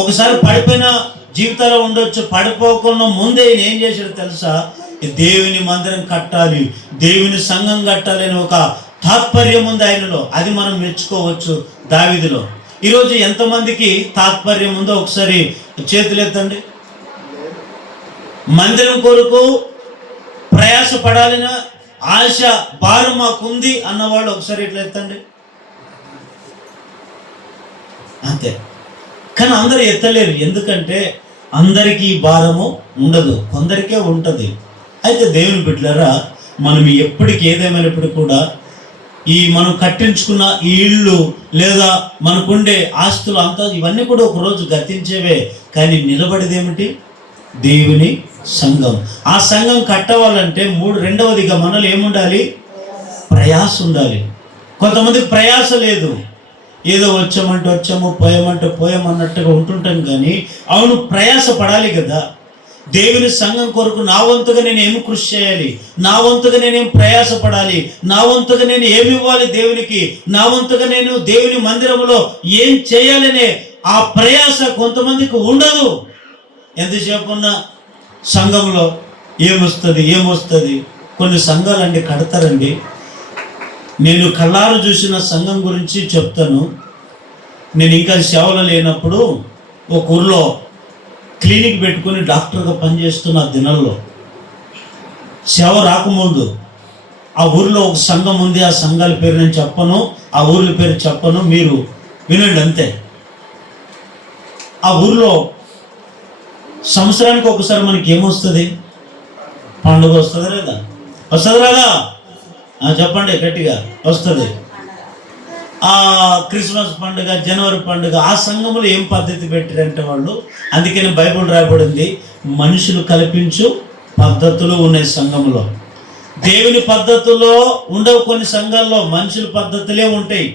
ఒకసారి పడిపోయిన జీవితాలు ఉండొచ్చు. పడిపోకుండా ముందే ఏం చేశాడు తెలుసా? దేవుని మందిరం కట్టాలి, దేవుని సంఘం కట్టాలి అని ఒక తాత్పర్యం ఉంది ఆయనలో. అది మనం మెచ్చుకోవచ్చు దావీదులో. ఈరోజు ఎంతమందికి తాత్పర్యం ఉందో ఒకసారి చేతులు ఎత్తండి. మందిరం కొరకు ప్రయాస పడాలనా ఆశ భారం మాకుంది అన్నవాళ్ళు ఒకసారి ఇట్లా ఎత్తండి. అంతే. కానీ అందరూ ఎత్తలేరు, ఎందుకంటే అందరికీ భారము ఉండదు, కొందరికే ఉంటుంది. అయితే దేవుని బిడ్డలారా, మనం ఎప్పటికి ఏదేమైనప్పుడు కూడా మనం కట్టించుకున్న ఈ ఇళ్ళు లేదా మనకుండే ఆస్తులు అంతా ఇవన్నీ కూడా ఒకరోజు గతించేవే. కానీ నిలబడేదేమిటి? దేవుని సంఘం. ఆ సంఘం కట్టవాలంటే రెండవదిగా మనలో ఏముండాలి? ప్రయాస ఉండాలి. కొంతమందికి ప్రయాస లేదు, ఏదో వచ్చామంటే వచ్చాము, పోయామంటే పోయామన్నట్టుగా ఉంటుంటాం. కానీ అవును, ప్రయాస పడాలి కదా. దేవుని సంఘం కొరకు నా వంతుగా నేను ఏమి కృషి చేయాలి, నా వంతుగా నేనేం ప్రయాసపడాలి, నా వంతుగా నేను ఏమి ఇవ్వాలి దేవునికి, నా వంతుగా నేను దేవుని మందిరంలో ఏం చేయాలనే ఆ ప్రయాస కొంతమందికి ఉండదు. ఎంతసేపు ఉన్న సంఘంలో ఏమొస్తుంది. కొన్ని సంఘాలండి కడతారండి. నేను కళ్ళారు చూసిన సంఘం గురించి చెప్తాను. నేను ఇంకా సేవలు లేనప్పుడు ఒక ఊర్లో క్లినిక్ పెట్టుకుని డాక్టర్గా పనిచేస్తున్న దినాల్లో, సేవ రాకముందు ఆ ఊరిలో ఒక సంఘం ఉంది. ఆ సంఘాల పేరు నేను చెప్పను, ఆ ఊర్ల పేరు చెప్పను, మీరు వినండి అంతే. ఆ ఊరిలో సంవత్సరానికి ఒకసారి మనకి ఏమొస్తుంది? పండుగ వస్తుందా లేదా? వస్తుంది రాదా? చెప్పండి గట్టిగా. వస్తుంది. ఆ క్రిస్మస్ పండుగ, జనవరి పండుగ. ఆ సంఘంలో ఏం పద్ధతి పెట్టారంటే వాళ్ళు, అందుకని బైబిల్ రాయబడింది, మనుషులు కల్పించు పద్ధతులు ఉన్నాయి సంఘంలో. దేవుని పద్ధతుల్లో ఉండవు. కొన్ని సంఘాల్లో మనుషుల పద్ధతులే ఉంటాయి.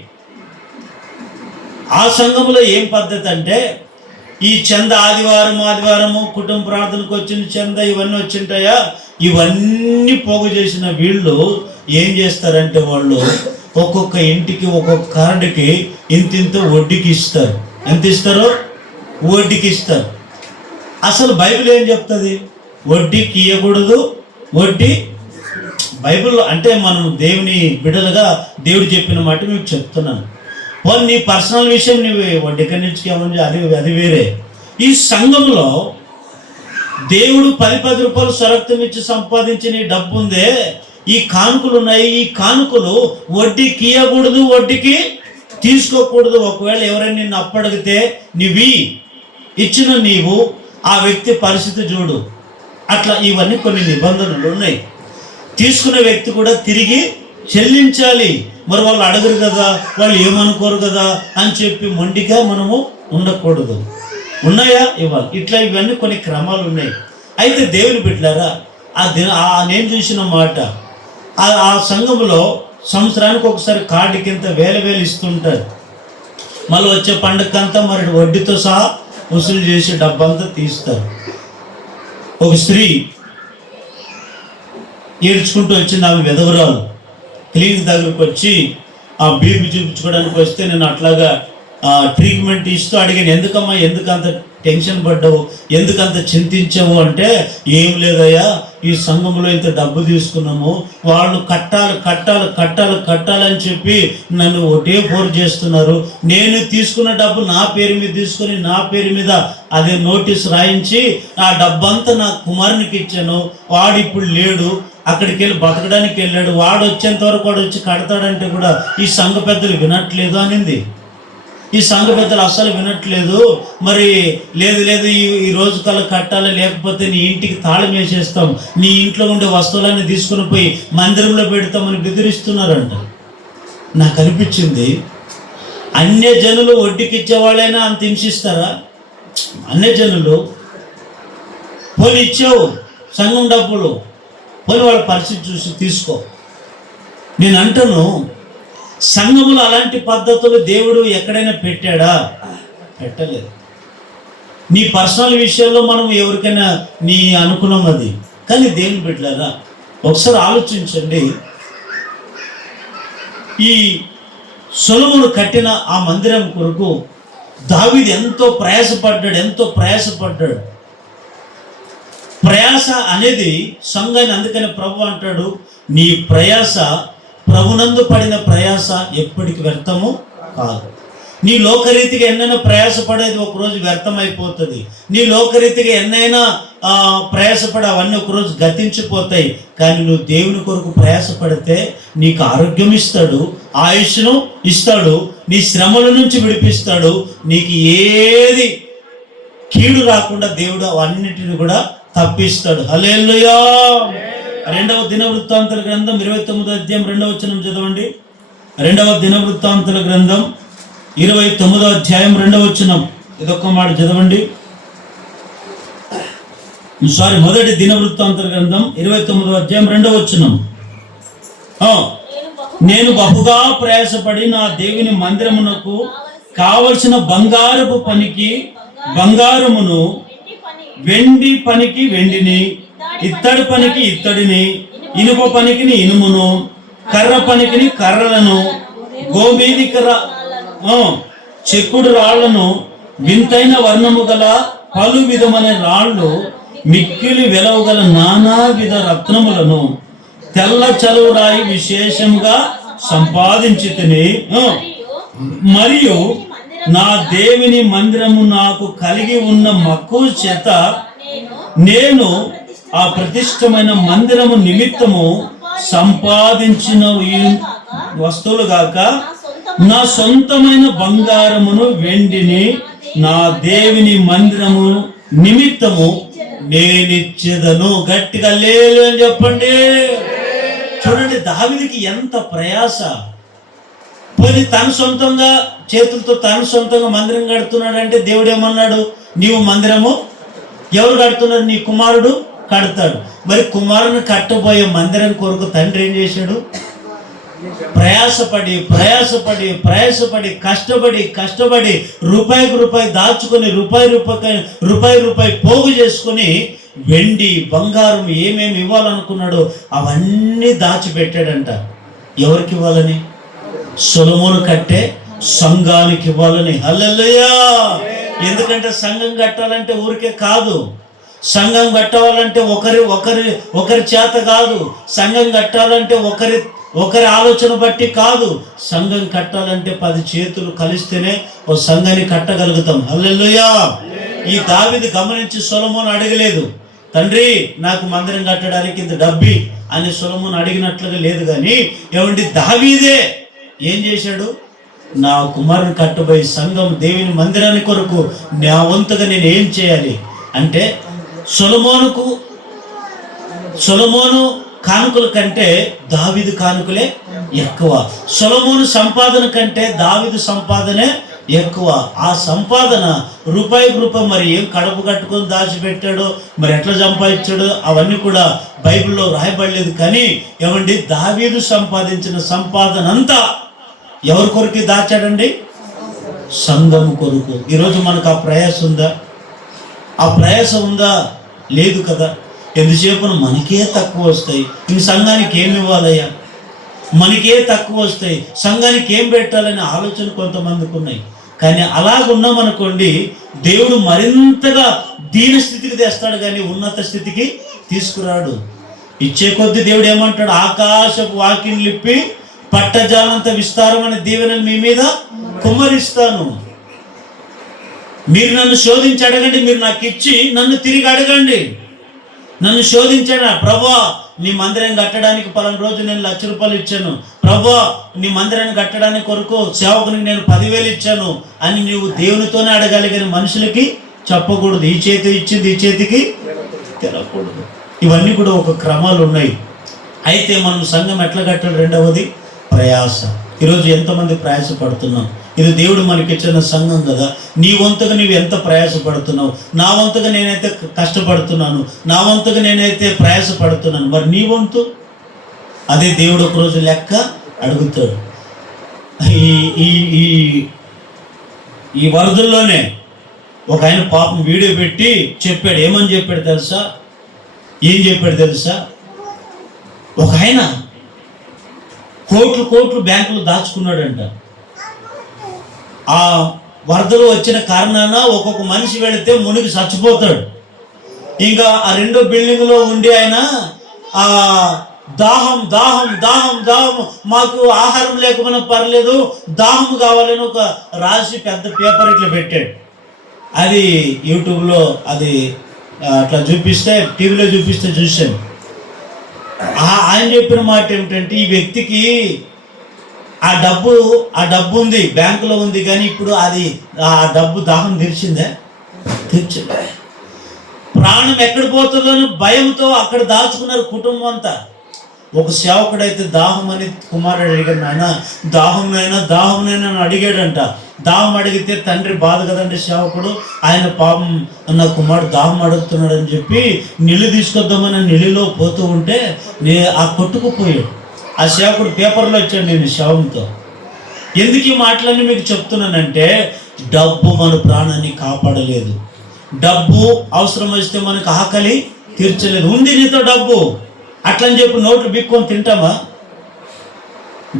ఆ సంఘంలో ఏం పద్ధతి అంటే, ఈ చంద ఆదివారము కుటుంబ ప్రార్థనకు వచ్చిన చంద ఇవన్నీ వచ్చింటాయా, ఇవన్నీ పోగు చేసిన వీళ్ళు ఏం చేస్తారంటే, వాళ్ళు ఒక్కొక్క ఇంటికి ఒక్కొక్క కార్డుకి ఇంతింత వడ్డీకి ఇస్తారు. ఎంత ఇస్తారో? వడ్డీకి ఇస్తారు. అసలు బైబిల్ ఏం చెప్తుంది? వడ్డీకి ఇవ్వకూడదు. వడ్డీ బైబిల్లో అంటే మనం దేవుని బిడ్డలుగా దేవుడు చెప్పిన మాట మీకు చెప్తున్నాను. పోనీ నీ పర్సనల్ విషయం నువ్వు వడ్డీకి నుంచుకేమని అది వేరే. ఈ సంఘంలో దేవుడు 10 రూపాయలు స్వరక్తం ఇచ్చి సంపాదించిన ఈ డబ్బు ఉందే, ఈ కానుకలు ఉన్నాయి, ఈ కానుకలు వడ్డీకి ఇవ్వకూడదు, వడ్డీకి తీసుకోకూడదు. ఒకవేళ ఎవరైనా నిన్ను అప్పడిగితే ఇచ్చిన నీవు ఆ వ్యక్తి పరిస్థితి చూడు. అట్లా ఇవన్నీ కొన్ని నిబంధనలు ఉన్నాయి. తీసుకున్న వ్యక్తి కూడా తిరిగి చెల్లించాలి. మరి వాళ్ళు అడగరు కదా, వాళ్ళు ఏమనుకోరు కదా అని చెప్పి మొండిగా మనము ఉండకూడదు. ఉన్నాయా? ఇవ్వాలి. ఇట్లా ఇవన్నీ కొన్ని క్రమాలు ఉన్నాయి. అయితే దేవుని బిడ్డలారా, నేను చూసిన మాట, ఆ సంఘంలో సంవత్సరానికి ఒకసారి కార్డుకి ఇంత వేలు ఇస్తుంటారు. మళ్ళీ వచ్చే పండుగంతా మరి వడ్డీతో సహా వసూలు చేసి డబ్బంతా తీస్తారు. ఒక స్త్రీ ఏడ్చుకుంటూ వచ్చింది. ఆమె విధవరాలు. క్లినిక్ దగ్గరకు వచ్చి ఆ బీపీ చూపించుకోవడానికి వస్తే నేను అట్లాగా ట్రీట్మెంట్ ఇస్తూ అడిగాను, ఎందుకమ్మా, ఎందుకంత టెన్షన్ పడ్డావు, ఎందుకంత చింతించావు అంటే, ఏం లేదయ్యా, ఈ సంఘంలో ఇంత డబ్బు తీసుకున్నాము, వాళ్ళు కట్టాలని చెప్పి నన్ను ఒకటే ఫోర్స్ చేస్తున్నారు. నేను తీసుకున్న డబ్బు నా పేరు మీద తీసుకొని నా పేరు మీద అదే నోటీస్ రాయించి ఆ డబ్బంతా నా కుమారునికి ఇచ్చాను. వాడు ఇప్పుడు లేడు, అక్కడికి వెళ్ళి బతకడానికి వెళ్ళాడు. వాడు వచ్చేంత వరకు వాడు వచ్చి కడతాడంటే కూడా ఈ సంఘ పెద్దలు వినట్లేదు అనింది. ఈ సంఘ పెద్దలు అస్సలు వినట్లేదు. మరి లేదు ఈ రోజు కల్లా కట్టాలి, లేకపోతే నీ ఇంటికి తాళం వేసేస్తాం, నీ ఇంట్లో ఉండే వస్తువులన్నీ తీసుకుని పోయి మందిరంలో పెడతామని బెదిరిస్తున్నారంట. నాకు అనిపించింది, అన్యజనులు వడ్డీకి ఇచ్చేవాళ్ళైనా అంత హింసిస్తారా? అన్యజనులు పోనీ ఇచ్చావు సంఘం డబ్బులు, పోనీ వాళ్ళ పరిస్థితి చూసి తీసుకో. నేను అంటాను, సంఘములు అలాంటి పద్ధతులు దేవుడు ఎక్కడైనా పెట్టాడా? పెట్టలేదు. నీ పర్సనల్ విషయాల్లో మనం ఎవరికైనా నీ అనుకున్నాం అది. కానీ దేవుని బిడ్డలారా, ఒకసారి ఆలోచించండి. ఈ సొలొమోను కట్టిన ఆ మందిరం కొరకు దావీదు ఎంతో ప్రయాసపడ్డాడు. ప్రయాస అనేది సంఘాన్ని, అందుకని ప్రభు అంటాడు, నీ ప్రయాస, ప్రభునందు పడిన ప్రయాస ఎప్పటికి వ్యర్థము కాదు. నీ లోకరీతిగా ఎన్నైనా ప్రయాసపడేది ఒకరోజు వ్యర్థం అయిపోతుంది. నీ లోకరీతిగా ఎన్నైనా ప్రయాసపడి అవన్నీ ఒకరోజు గతించిపోతాయి. కానీ నువ్వు దేవుని కొరకు ప్రయాసపడితే నీకు ఆరోగ్యం ఇస్తాడు, ఆయుష్ను ఇస్తాడు, నీ శ్రమల నుంచి విడిపిస్తాడు. నీకు ఏది కీడు రాకుండా దేవుడు అవన్నిటిని కూడా తప్పిస్తాడు. హల్లెలూయా. 2వ దినవృత్తాంతుల గ్రంథం 29వ అధ్యాయం 2వ వచనం చదవండి. 2వ దినవృత్తాంతుల గ్రంథం 29వ అధ్యాయం 2వ వచనం. ఇదొక్క మాట చదవండి. మొదటి దినవృత్తాంతుల గ్రంథం 29వ అధ్యాయం 2వ వచనం. నేను బహుగా ప్రయాసపడి నా దేవుని మందిరమునకు కావలసిన బంగారపు పనికి బంగారమును, వెండి పనికి వెండిని, ఇత్తడి పనికి ఇత్తడిని, ఇనుప పనికిని ఇనుమును, కర్ర పనికిని కర్రలను, గోమేధిక చెక్కుడు రాళ్లను, వింతైన వర్ణము గల పలు విధమైన రాళ్ళు, మిక్కిలి వెలవు గల నానావిధ రత్నములను, తెల్ల చలువరాయి విశేషంగా సంపాదించితిని. మరియు నా దేవుని మందిరము నాకు కలిగి ఉన్న మక్కువ చేత నేను ఆ ప్రతిష్టమైన మందిరము నిమిత్తము సంపాదించిన వస్తువులు గాక నా సొంతమైన బంగారమును వెండిని నా దేవుని మందిరము నిమిత్తము నేనిచ్చేదను. గట్టిగా లేదు అని చెప్పండి. చూడండి, దావీదుకి ఎంత ప్రయాస. పోయి తను సొంతంగా చేతులతో తను సొంతంగా మందిరం కడుతున్నాడు అంటే దేవుడు ఏమన్నాడు? నీవు మందిరము ఎవరు కడుతున్నారు? నీ కుమారుడు కడతాడు. మరి కుమారుని కట్టబోయే మందిరం కొరకు తండ్రి ఏం చేశాడు? ప్రయాసపడి ప్రయాసపడి ప్రయాసపడి కష్టపడి రూపాయికి రూపాయి దాచుకొని రూపాయి పోగు చేసుకొని వెండి బంగారం ఏమేమి ఇవ్వాలనుకున్నాడో అవన్నీ దాచిపెట్టాడంట. ఎవరికి ఇవ్వాలని? సొలొమోను కట్టే సంఘానికి ఇవ్వాలని. హల్లెలూయా. ఎందుకంటే సంఘం కట్టాలంటే ఊరికే కాదు. సంఘం కట్టాలంటే ఒకరి చేత కాదు. సంఘం కట్టాలంటే ఒకరి ఆలోచన బట్టి కాదు. సంఘం కట్టాలంటే 10 చేతులు కలిస్తేనే ఓ సంఘాన్ని కట్టగలుగుతాం. హల్లెలూయా. ఈ దావీదు గమనించి సొలొమోను అడగలేదు, తండ్రి నాకు మందిరం కట్టడానికి ఇంత డబ్బి అని సొలొమోను అడిగినట్లుగా లేదు. కానీ ఏమండి, దావీదే ఏం చేశాడు? నా కుమారుని కట్టబోయే సంఘం దేవుని మందిరాన్ని కొరకు నా వంతుగా నేను ఏం చేయాలి అంటే, సొలొమోను కానుకల కంటే దావీదు కానుకలే ఎక్కువ. సొలొమోను సంపాదన కంటే దావీదు సంపాదనే ఎక్కువ. ఆ సంపాదన రూపాయికి రూపాయి మరి ఏం కడుపు కట్టుకొని దాచిపెట్టాడో, మరి ఎట్లా సంపాదించాడో అవన్నీ కూడా బైబిల్లో రాయబడలేదు. కానీ ఏమండి, దావీదు సంపాదించిన సంపాదన అంతా ఎవరి కొరకు దాచాడండి? సంఘం కొరకు. ఈరోజు మనకు ఆ ప్రయాస ఉందా? ఆ ప్రయాస ఉందా? లేదు కదా. ఎంతసేపు మనకే తక్కువ వస్తాయి, ఇంక సంఘానికి ఏమి ఇవ్వాలయ్యా, మనకే తక్కువ వస్తాయి, సంఘానికి ఏం పెట్టాలనే ఆలోచన కొంతమందికి ఉన్నాయి. కానీ అలాగున్నామనుకోండి, దేవుడు మరింతగా దీన స్థితికి తెస్తాడు కానీ ఉన్నత స్థితికి తీసుకురాడు. ఇచ్చే కొద్దీ దేవుడు ఏమంటాడు? ఆకాశపు వాకిని లిప్పి పట్టజాలంత విస్తారమైన దీవెనలు మీ మీద కుమ్మరిస్తాను. మీరు నన్ను శోధించి అడగండి, మీరు నాకు ఇచ్చి నన్ను తిరిగి అడగండి. నన్ను శోధించాడు, ప్రభువా నీ మందిరం కట్టడానికి పలానా రోజు నేను 1,00,000 రూపాయలు ఇచ్చాను, ప్రభువా నీ మందిరాన్ని కట్టడానికి కొరకు సేవకునికి నేను 10,000 ఇచ్చాను అని నీవు దేవునితోనే అడగాలి కానీ మనుషులకి చెప్పకూడదు. ఈ చేతి ఇచ్చింది ఈ చేతికి తెలకూడదు. ఇవన్నీ కూడా ఒక క్రమాలు ఉన్నాయి. అయితే మనం సంఘం ఎట్లా కట్టాలి? రెండవది ప్రయాస. ఈరోజు ఎంతమంది ప్రయాస పడుతున్నాం? ఇది దేవుడు మనకి ఇచ్చిన సంఘం కదా. నీ వంతుగా నీవు ఎంత ప్రయాసపడుతున్నావు? నా వంతుగా నేనైతే కష్టపడుతున్నాను, నా వంతుగా నేనైతే ప్రయాసపడుతున్నాను. మరి నీ వంతు? అదే దేవుడు ఒకరోజు లెక్క అడుగుతాడు. ఈ వరదల్లోనే ఒక ఆయన పాపం వీడియో పెట్టి చెప్పాడు. ఏమని చెప్పాడు తెలుసా? ఏం చెప్పాడు తెలుసా? ఒక ఆయన కోట్లు బ్యాంకులు దాచుకున్నాడంట. ఆ వరదలు వచ్చిన కారణాన ఒక్కొక్క మనిషి వెళితే మునిగి చచ్చిపోతాడు. ఇంకా ఆ 2వ బిల్డింగ్లో ఉండి ఆయన దాహం మాకు ఆహారం లేకపోయినా పర్లేదు, దాహం కావాలని ఒక రాసి పెద్ద పేపర్ ఇట్లా పెట్టాడు. అది యూట్యూబ్లో అది అట్లా చూపిస్తే, టీవీలో చూపిస్తే చూశాను. ఆయన చెప్పిన మాట ఏమిటంటే, ఈ వ్యక్తికి ఆ డబ్బు ఉంది, బ్యాంకులో ఉంది, కానీ ఇప్పుడు అది ఆ డబ్బు దాహం తీర్చిందే? తీర్చలే. ప్రాణం ఎక్కడ పోతుందో భయంతో అక్కడ దాచుకున్నారు కుటుంబం అంతా. ఒక సేవకుడైతే దాహం అని కుమారుడు అడిగాడు, నాయన దాహంనైనా అని అడిగాడంట. దాహం అడిగితే తండ్రి బాధ కదండి సేవకుడు, ఆయన పాపం నా కుమారుడు దాహం అడుగుతున్నాడు అని చెప్పి నీళ్ళు తీసుకొద్దామని నీళ్ళలో పోతూ ఉంటే ఆ కొట్టుకుపోయాడు. ఆ సేవకుడు పేపర్లో వచ్చాడు నేను శవంతో. ఎందుకు ఈ మాటలన్నీ మీకు చెప్తున్నానంటే, డబ్బు మన ప్రాణాన్ని కాపాడలేదు. డబ్బు అవసరం వస్తే మనకు ఆకలి తీర్చలేదు. ఉంది నీతో డబ్బు అట్లని చెప్పి నోట్లు బిక్కొని తింటామా?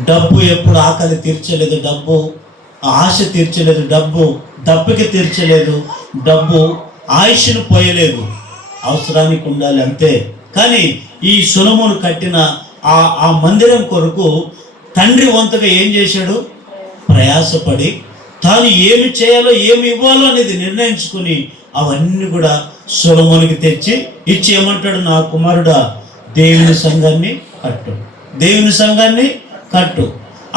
డబ్బు ఎప్పుడు ఆకలి తీర్చలేదు, డబ్బు ఆశ తీర్చలేదు, డబ్బు దప్పిక తీర్చలేదు, డబ్బు ఆయుష్ను పోయలేదు. అవసరానికి ఉండాలి అంతే. కానీ ఈ సొలొమోను కట్టిన ఆ మందిరం కొరకు తండ్రి వంతుగా ఏం చేశాడు? ప్రయాసపడి తాను ఏమి చేయాలో ఏమి ఇవ్వాలో అనేది నిర్ణయించుకుని అవన్నీ కూడా సొలొమోనుకి తెచ్చి ఇచ్చి ఏమంటాడు, నా కుమారుడా దేవుని సంఘాన్ని కట్టు, దేవుని సంఘాన్ని కట్టు.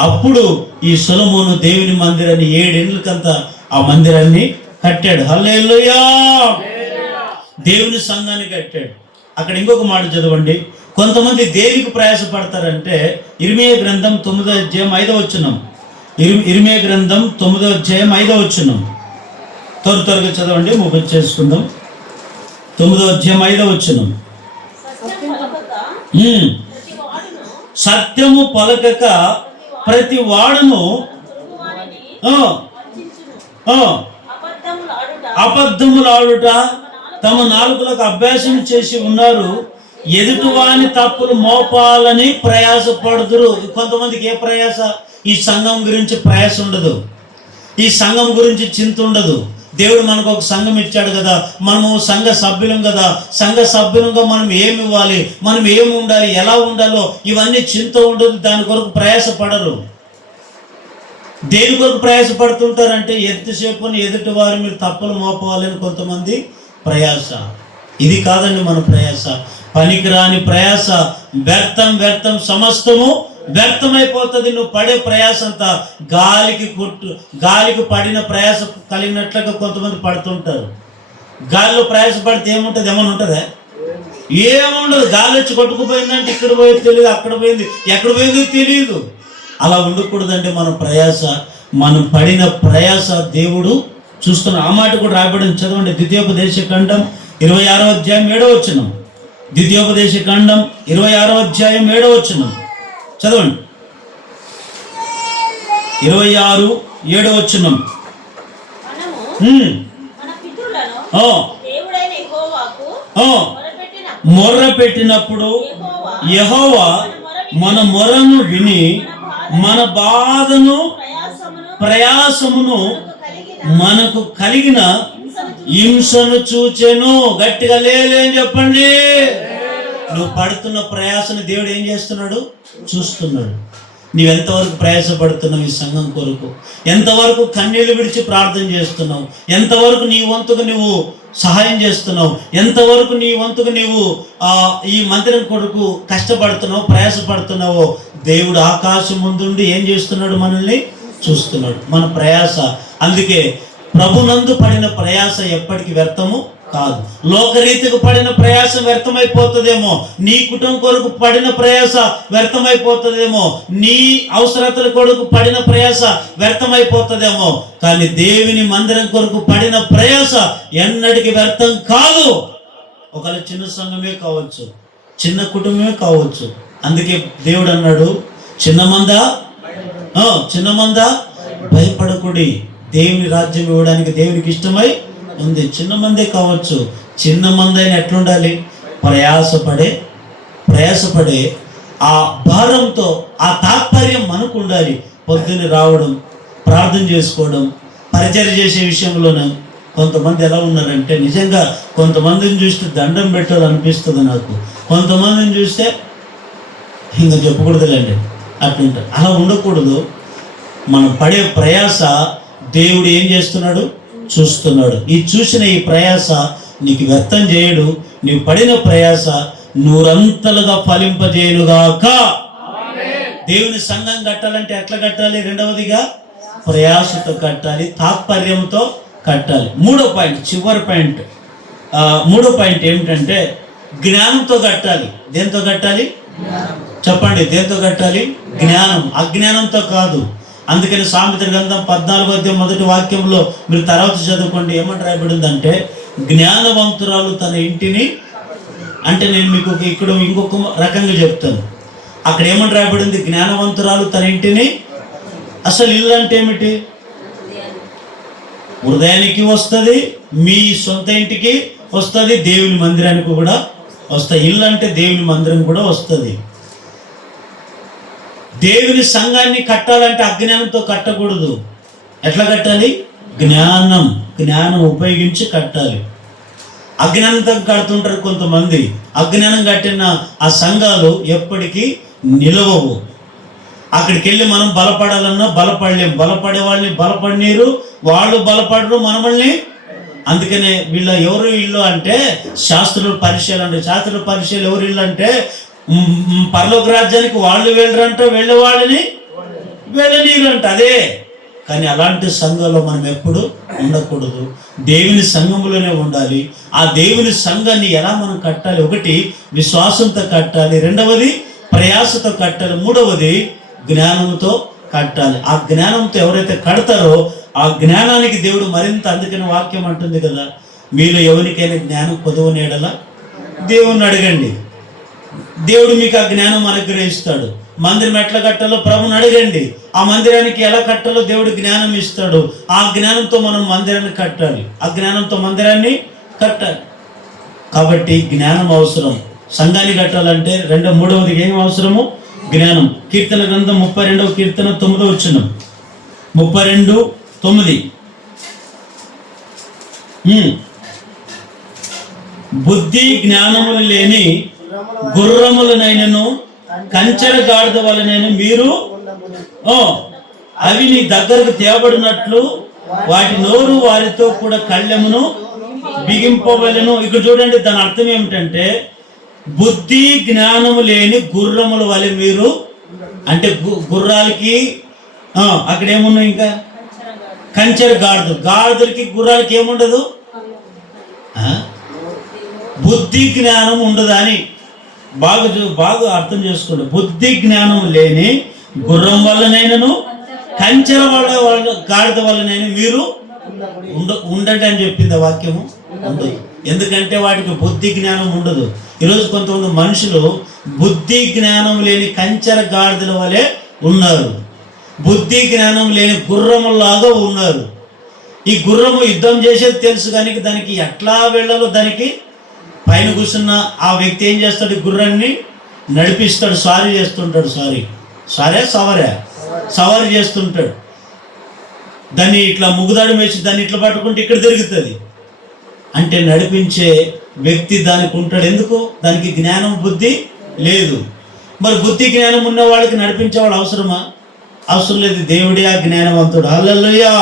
అప్పుడు ఈ సొలొమోను దేవుని మందిరాన్ని 7 ఏళ్ళకంతా ఆ మందిరాన్ని కట్టాడు. హల్లెలూయా! దేవుని సంఘాన్ని కట్టాడు. అక్కడ ఇంకొక మాట చదవండి. కొంతమంది దేనికి ప్రయాసపడతారంటే, ఇర్మీయా గ్రంథం 9వ అధ్యాయం 5వ వచనం. ఇర్మీయా గ్రంథం 9వ అధ్యాయం 5వ వచనం. త్వరగా చదవండి, ముగించేసుకుందాం. 9వ అధ్యాయం 5వ వచనం. సత్యము పలకక ప్రతి వాడును అబద్ధములాడుట తమ నాలుకలకు అభ్యాసం చేసి ఉన్నారు. ఎదుటివాని తప్పులు మోపాలని ప్రయాసపడుదురు. కొంతమందికి ఏ ప్రయాస? ఈ సంఘం గురించి ప్రయాస ఉండదు, ఈ సంఘం గురించి చింత ఉండదు. దేవుడు మనకు ఒక సంఘం ఇచ్చాడు కదా, మనము సంఘ సభ్యులం కదా, సంఘ సభ్యులంగా మనం ఏమి ఇవ్వాలి, మనం ఏమి ఉండాలి, ఎలా ఉండాలో ఇవన్నీ చింత ఉండదు. దాని కొరకు ప్రయాసపడరు. దేని కొరకు ప్రయాసపడుతుంటారంటే, ఎంతసేపు ఎదుటి వారి మీరు తప్పులు మోపవాలని కొంతమంది ప్రయాస. ఇది కాదండి మన ప్రయాస. పనికిరాని ప్రయాస, వ్యర్థం, సమస్తము వ్యర్థమైపోతుంది. నువ్వు పడే ప్రయాస అంతా గాలికి పడిన ప్రయాస కలిగినట్లుగా కొంతమంది పడుతుంటారు. గాలిలో ప్రయాస పడితే ఏముంటుంది? ఏమన్నా ఉంటుందా? ఏముండదు. గాలి వచ్చి కొట్టుకుపోయిందంటే ఇక్కడ పోయేది తెలియదు, అక్కడ పోయింది, ఎక్కడ పోయింది తెలియదు. అలా ఉండకూడదండి మన ప్రయాస. మనం పడిన ప్రయాస దేవుడు చూస్తున్నాడు. ఆ మాట కూడా రాయబడింది, చదవండి. ద్వితీయోపదేశకాండం 26వ అధ్యాయం 7వ వచనం. ద్వితీయోపదేశకాండం 26వ అధ్యాయం 7వ వచనం చదవండి. 26:7 వచనం. మొర్ర పెట్టినప్పుడు యెహోవా మన మొర్రను విని మన బాధను ప్రయాసమును మనకు కలిగిన హింసను చూచెను. గట్టిగా లేని చెప్పండి. నువ్వు పడుతున్న ప్రయాసను దేవుడు ఏం చేస్తున్నాడు? చూస్తున్నాడు. నువ్వెంతవరకు ప్రయాసపడుతున్నావు ఈ సంఘం కొరకు? ఎంతవరకు కన్నీళ్లు విడిచి ప్రార్థన చేస్తున్నావు? ఎంతవరకు నీ వంతుగా నువ్వు సహాయం చేస్తున్నావు? ఎంతవరకు నీ వంతుగా నువ్వు ఈ మందిరం కొరకు కష్టపడుతున్నావు, ప్రయాసపడుతున్నావో దేవుడు ఆకాశం ముందుండి ఏం చేస్తున్నాడు? మనల్ని చూస్తున్నాడు. మన ప్రయాస. అందుకే ప్రభునందు పడిన ప్రయాస ఎప్పటికీ వ్యర్థము కాదు. లోకరీతికి పడిన ప్రయాస వ్యర్థమైపోతుందేమో, నీ కుటుంబం కొరకు పడిన ప్రయాస వ్యర్థమైపోతుందేమో, నీ అవసరతల కొరకు పడిన ప్రయాస వ్యర్థమైపోతుందేమో, కానీ దేవుని మందిరం కొరకు పడిన ప్రయాస ఎన్నటికి వ్యర్థం కాదు. ఒకవేళ చిన్న సంఘమే కావచ్చు, చిన్న కుటుంబమే కావచ్చు. అందుకే దేవుడు అన్నాడు, చిన్న మంద భయపడకుడి, దేవుని రాజ్యం ఇవ్వడానికి దేవునికి ఇష్టమై ఉంది. చిన్న మందే కావచ్చు, చిన్న మంది అయినా ఎట్లుండాలి? ప్రయాసపడే ఆ భారంతో, ఆ తాత్పర్యం మనకు ఉండాలి. పొద్దున్న రావడం, ప్రార్థన చేసుకోవడం, పరిచర్య చేసే విషయంలోనే కొంతమంది ఎలా ఉన్నారంటే, నిజంగా కొంతమందిని చూస్తే దండం పెట్టాలనిపిస్తుంది నాకు. కొంతమందిని చూస్తే ఇంకా చెప్పకూడదులేండి అట్లుంటారు. అలా ఉండకూడదు. మనం పడే ప్రయాస దేవుడు ఏం చేస్తున్నాడు? చూస్తున్నాడు. ఈ చూసిన ఈ ప్రయాస నీకు వ్యర్థం చేయడు. నీవు పడిన ప్రయాస నూరంతలుగా ఫలింపజేయునుగాక. దేవుని సంఘం కట్టాలంటే ఎట్లా కట్టాలి? రెండవదిగా ప్రయాసతో కట్టాలి, తాత్పర్యంతో కట్టాలి. మూడో పాయింట్, చివరి పాయింట్, మూడో పాయింట్ ఏమిటంటే జ్ఞానంతో కట్టాలి. దేంతో కట్టాలి చెప్పండి? దేంతో కట్టాలి? జ్ఞానం. అజ్ఞానంతో కాదు. అందుకని సామెతల గ్రంథం 14:1 మీరు తర్వాత చదువుకోండి. ఏమంటే రాయబడిందంటే జ్ఞానవంతురాలు తన ఇంటిని, అంటే నేను మీకు ఇక్కడ ఇంకొక రకంగా చెప్తాను. అక్కడ ఏమని రాయబడింది? జ్ఞానవంతురాలు తన ఇంటిని. అసలు ఇల్లు అంటే ఏమిటి? హృదయానికి వస్తుంది, మీ సొంత ఇంటికి వస్తుంది, దేవుని మందిరానికి కూడా వస్తుంది. ఇల్లు అంటే దేవుని మందిరం కూడా వస్తుంది. దేవుని సంఘాన్ని కట్టాలంటే అజ్ఞానంతో కట్టకూడదు. ఎట్లా కట్టాలి? జ్ఞానం ఉపయోగించి కట్టాలి. అజ్ఞానంతో కడుతుంటారు కొంతమంది. అజ్ఞానం కట్టిన ఆ సంఘాలు ఎప్పటికీ నిలవవు. అక్కడికి వెళ్ళి మనం బలపడాలన్నా బలపడలేం. బలపడే వాళ్ళని బలపడినీరు, వాళ్ళు బలపడరు మనమల్ని. అందుకనే వీళ్ళ ఎవరు ఇల్లు అంటే శాస్త్రుల పరిచయాలు అంటే, శాస్త్రుల పరిచయాలు ఎవరు ఇల్లు అంటే పరలోక రాజ్యానికి వాళ్ళు వెళ్ళరంట, వెళ్ళే వాళ్ళని వెళ్ళనీరు అంట. అదే. కానీ అలాంటి సంఘంలో మనం ఎప్పుడు ఉండకూడదు. దేవుని సంఘంలోనే ఉండాలి. ఆ దేవుని సంఘాన్ని ఎలా మనం కట్టాలి? ఒకటి విశ్వాసంతో కట్టాలి, రెండవది ప్రయాసతో కట్టాలి, మూడవది జ్ఞానంతో కట్టాలి. ఆ జ్ఞానంతో ఎవరైతే కడతారో ఆ జ్ఞానానికి దేవుడు మరింత, అందుకని వాక్యం అంటుంది కదా, మీలో ఎవరికైనా జ్ఞానం కొదవని ఎడల దేవుణ్ణి అడగండి, దేవుడు మీకు ఆ జ్ఞానం అనుగ్రహిస్తాడు. మందిరం ఎట్లా కట్టాలో ప్రభుని అడగండి, ఆ మందిరానికి ఎలా కట్టాలో దేవుడు జ్ఞానం ఇస్తాడు. ఆ జ్ఞానంతో మనం మందిరాన్ని కట్టాలి, ఆ జ్ఞానంతో మందిరాన్ని కట్టాలి. కాబట్టి జ్ఞానం అవసరం. సంఘాన్ని కట్టాలంటే మూడవది ఏం అవసరము? జ్ఞానం. కీర్తన గ్రంథం 32వ కీర్తన 9వ వచనం, 32:9. బుద్ధి జ్ఞానములు లేని గుర్రములనైనను కంచెర గాడిద వలనైన మీరు అవి నీ దగ్గరకు తేబడినట్లు వాటి నోరు వారితో కూడా కళ్ళెమును బిగింపవలెను. ఇక్కడ చూడండి, దాని అర్థం ఏమిటంటే బుద్ధి జ్ఞానము లేని గుర్రముల వలె మీరు, అంటే గుర్రాలకి అక్కడ ఏమున్నాయి? ఇంకా కంచెర గాడిదలకి గుర్రాలకి ఏముండదు? బుద్ధి జ్ఞానం ఉండదు అని బాగా అర్థం చేసుకోండి. బుద్ధి జ్ఞానం లేని గుర్రం వల్లనైనను కంచెర వాళ్ళ గాడిద వల్లనైనా మీరు ఉండండి అని చెప్పింది వాక్యము. ఉండదు. ఎందుకంటే వాటికి బుద్ధి జ్ఞానం ఉండదు. ఈరోజు కొంతమంది మనుషులు బుద్ధి జ్ఞానం లేని కంచెర గాడిదల వలె ఉన్నారు, బుద్ధి జ్ఞానం లేని గుర్రములాగా ఉన్నారు. ఈ గుర్రము యుద్ధం చేసేది తెలుసు, కానీ దానికి ఎట్లా వెళ్ళాలో దానికి పైన కూర్చున్న ఆ వ్యక్తి ఏం చేస్తాడు? గుర్రాన్ని నడిపిస్తాడు, స్వారీ చేస్తుంటాడు. సవారీ చేస్తుంటాడు. దాన్ని ఇట్లా ముగ్గుదాడు వేసి దాన్ని ఇట్లా పట్టుకుంటే ఇక్కడ తిరుగుతుంది. అంటే నడిపించే వ్యక్తి దానికి ఉంటాడు. ఎందుకు? దానికి జ్ఞానం బుద్ధి లేదు. మరి బుద్ధి జ్ఞానం ఉన్న వాళ్ళకి నడిపించేవాడు అవసరమా? అవసరం లేదు. దేవుడే ఆ జ్ఞానవంతుడు. హల్లెలూయా.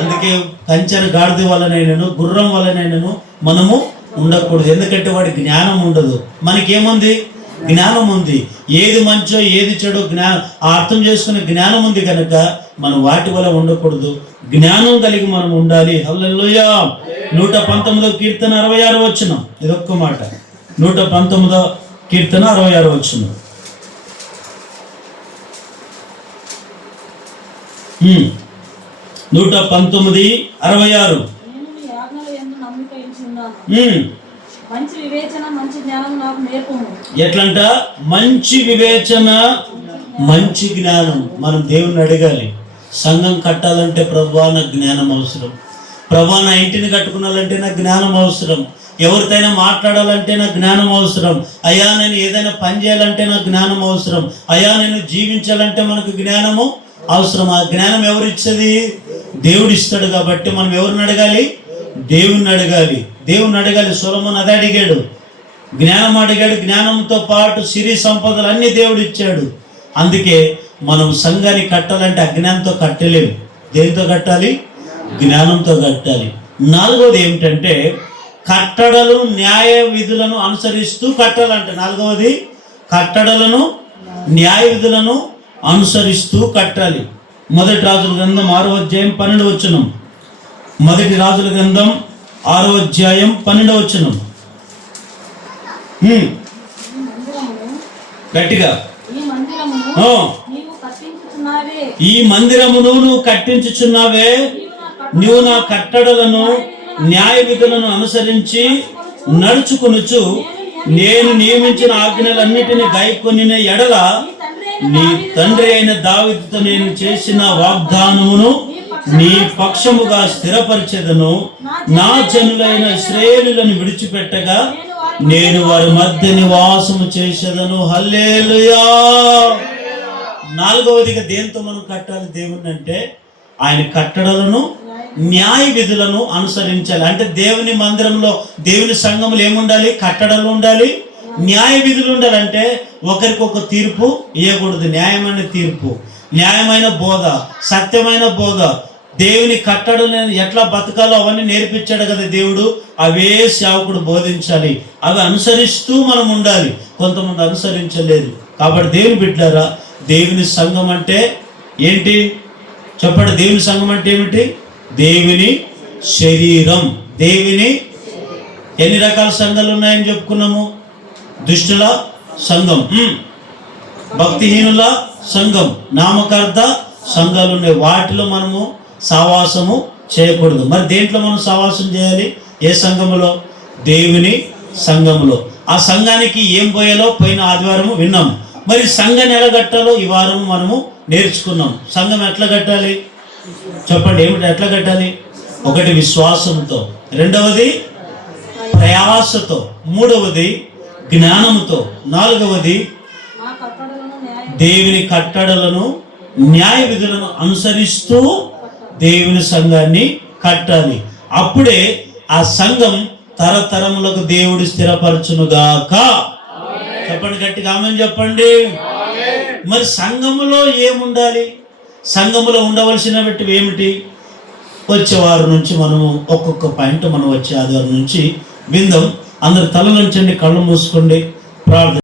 అందుకే కంచెర గాడిద వలనైనను గుర్రం వలనైనను మనము ఉండకూడదు. ఎందుకంటే వాడి జ్ఞానం ఉండదు. మనకేముంది? జ్ఞానం ఉంది. ఏది మంచో ఏది చెడో అర్థం చేసుకునే జ్ఞానం ఉంది కనుక మనం వాటి వల్ల ఉండకూడదు. జ్ఞానం కలిగి మనం ఉండాలి. హల్లెలూయా. 119వ కీర్తన 66వ వచనం. ఇదొక్క మాట. 119వ కీర్తన 66వ వచనం. 119:66. ఎట్లంట? మంచి వివేచన, మంచి జ్ఞానం. మనం దేవుని అడగాలి. సంఘం కట్టాలంటే ప్రభువా నాకు జ్ఞానం అవసరం, ప్రభువా నా ఇంటిని కట్టుకున్నాలంటే నాకు జ్ఞానం అవసరం, ఎవరితోనైనా మాట్లాడాలంటే నాకు జ్ఞానం అవసరం, అయ్యా నేను ఏదైనా పని చేయాలంటే నాకు జ్ఞానం అవసరం, అయ్యా నేను జీవించాలంటే మనకు జ్ఞానము అవసరం. ఆ జ్ఞానం ఎవరు ఇచ్చేది? దేవుడు ఇస్తాడు. కాబట్టి మనం ఎవరిని అడగాలి? దేవుణ్ణి అడగాలి. దేవుణ్ణి అడగాలి. సొలొమోను అదే అడిగాడు, జ్ఞానం అడిగాడు. జ్ఞానంతో పాటు సిరి సంపదలు అన్ని దేవుడు ఇచ్చాడు. అందుకే మనం సంఘాన్ని కట్టాలంటే అజ్ఞానంతో కట్టలేము. దేనితో కట్టాలి? జ్ఞానంతో కట్టాలి. 4వది ఏమిటంటే కట్టడలు న్యాయ విధులను అనుసరిస్తూ కట్టాలంట. నాలుగవది కట్టడలను న్యాయ విధులను అనుసరిస్తూ కట్టాలి. మొదటి రాజుల గ్రంథం 6వ అధ్యాయం 12వ వచనం. మొదటి రాజుల గ్రంథం 6వ అధ్యాయం 12వ వచనం. గట్టిగా, ఈ మందిరమును నువ్వు కట్టించుచున్నావే, నీవు నా కట్టడలను న్యాయ విధులను అనుసరించి నడుచుకొనుచు నేను నియమించిన ఆజ్ఞలన్నిటిని గైకొనిన ఎడల నీ తండ్రి అయిన దావీదుతో నేను చేసిన వాగ్దానమును నీ పక్షముగా స్థిరపరిచెదను. నా జనులైన ఇశ్రాయేలులను విడిచిపెట్టగా నేను వారి మధ్య నివాసము చేసేదను. హల్లెలూయా. నాలుగవదిగా దేంతో మనం కట్టాలి దేవుని అంటే ఆయన కట్టడలను న్యాయ విధులను అనుసరించాలి. అంటే దేవుని మందిరంలో దేవుని సంఘములు ఏముండాలి? కట్టడలు ఉండాలి, న్యాయ విధులు ఉండాలి. అంటే ఒకరికొక తీర్పు ఇవ్వకూడదు. న్యాయమైన తీర్పు, న్యాయమైన బోధ, సత్యమైన బోధ, దేవుని కట్టడలను ఎట్లా బతకాలో అవన్నీ నేర్పించాడు కదా దేవుడు. అవే సేవకుడు బోధించాలి. అవి అనుసరిస్తూ మనం ఉండాలి. కొంతమంది అనుసరించలేదు. కాబట్టి దేవుని బిడ్డలారా, దేవుని సంఘం అంటే ఏంటి చెప్పండి? దేవుని సంఘం అంటే ఏమిటి? దేవుని శరీరం. దేవుని ఎన్ని రకాల సంఘాలు ఉన్నాయని చెప్పుకున్నాము? దుష్టుల సంఘం, భక్తిహీనుల సంఘం, నామకార్థ సంఘాలు ఉన్నాయి. వాటిలో మనము సహవాసము చేయకూడదు. మరి దేంట్లో మనం సహవాసం చేయాలి? ఏ సంఘములో? దేవుని సంఘములో. ఆ సంఘానికి ఏం పోయాలో పోయిన ఆదివారము విన్నాము. మరి సంఘాన్ని ఎలా కట్టాలో ఈ వారం మనము నేర్చుకున్నాం. సంఘం ఎట్లా కట్టాలి చెప్పండి? ఏమిటి ఎట్లా కట్టాలి? ఒకటి విశ్వాసంతో, రెండవది ప్రయాసతో, మూడవది జ్ఞానముతో, నాలుగవది దేవుని కట్టడలను న్యాయ విధులను అనుసరిస్తూ దేవుని సంఘాన్ని కట్టాలి. అప్పుడే ఆ సంఘం తరతరములకు దేవుడు స్థిరపరచునుగాక. చెప్పండి గట్టిగా ఆమేన్ చెప్పండి. మరి సంఘములో ఏముండాలి? సంఘములో ఉండవలసినవి ఏమిటి? వచ్చే వారం నుంచి మనము ఒక్కొక్క పాయింట్ మనం వచ్చే ఆదివారం నుంచి విందాం. అందరు తల నుంచండి, కళ్ళు మూసుకోండి, ప్రార్థన.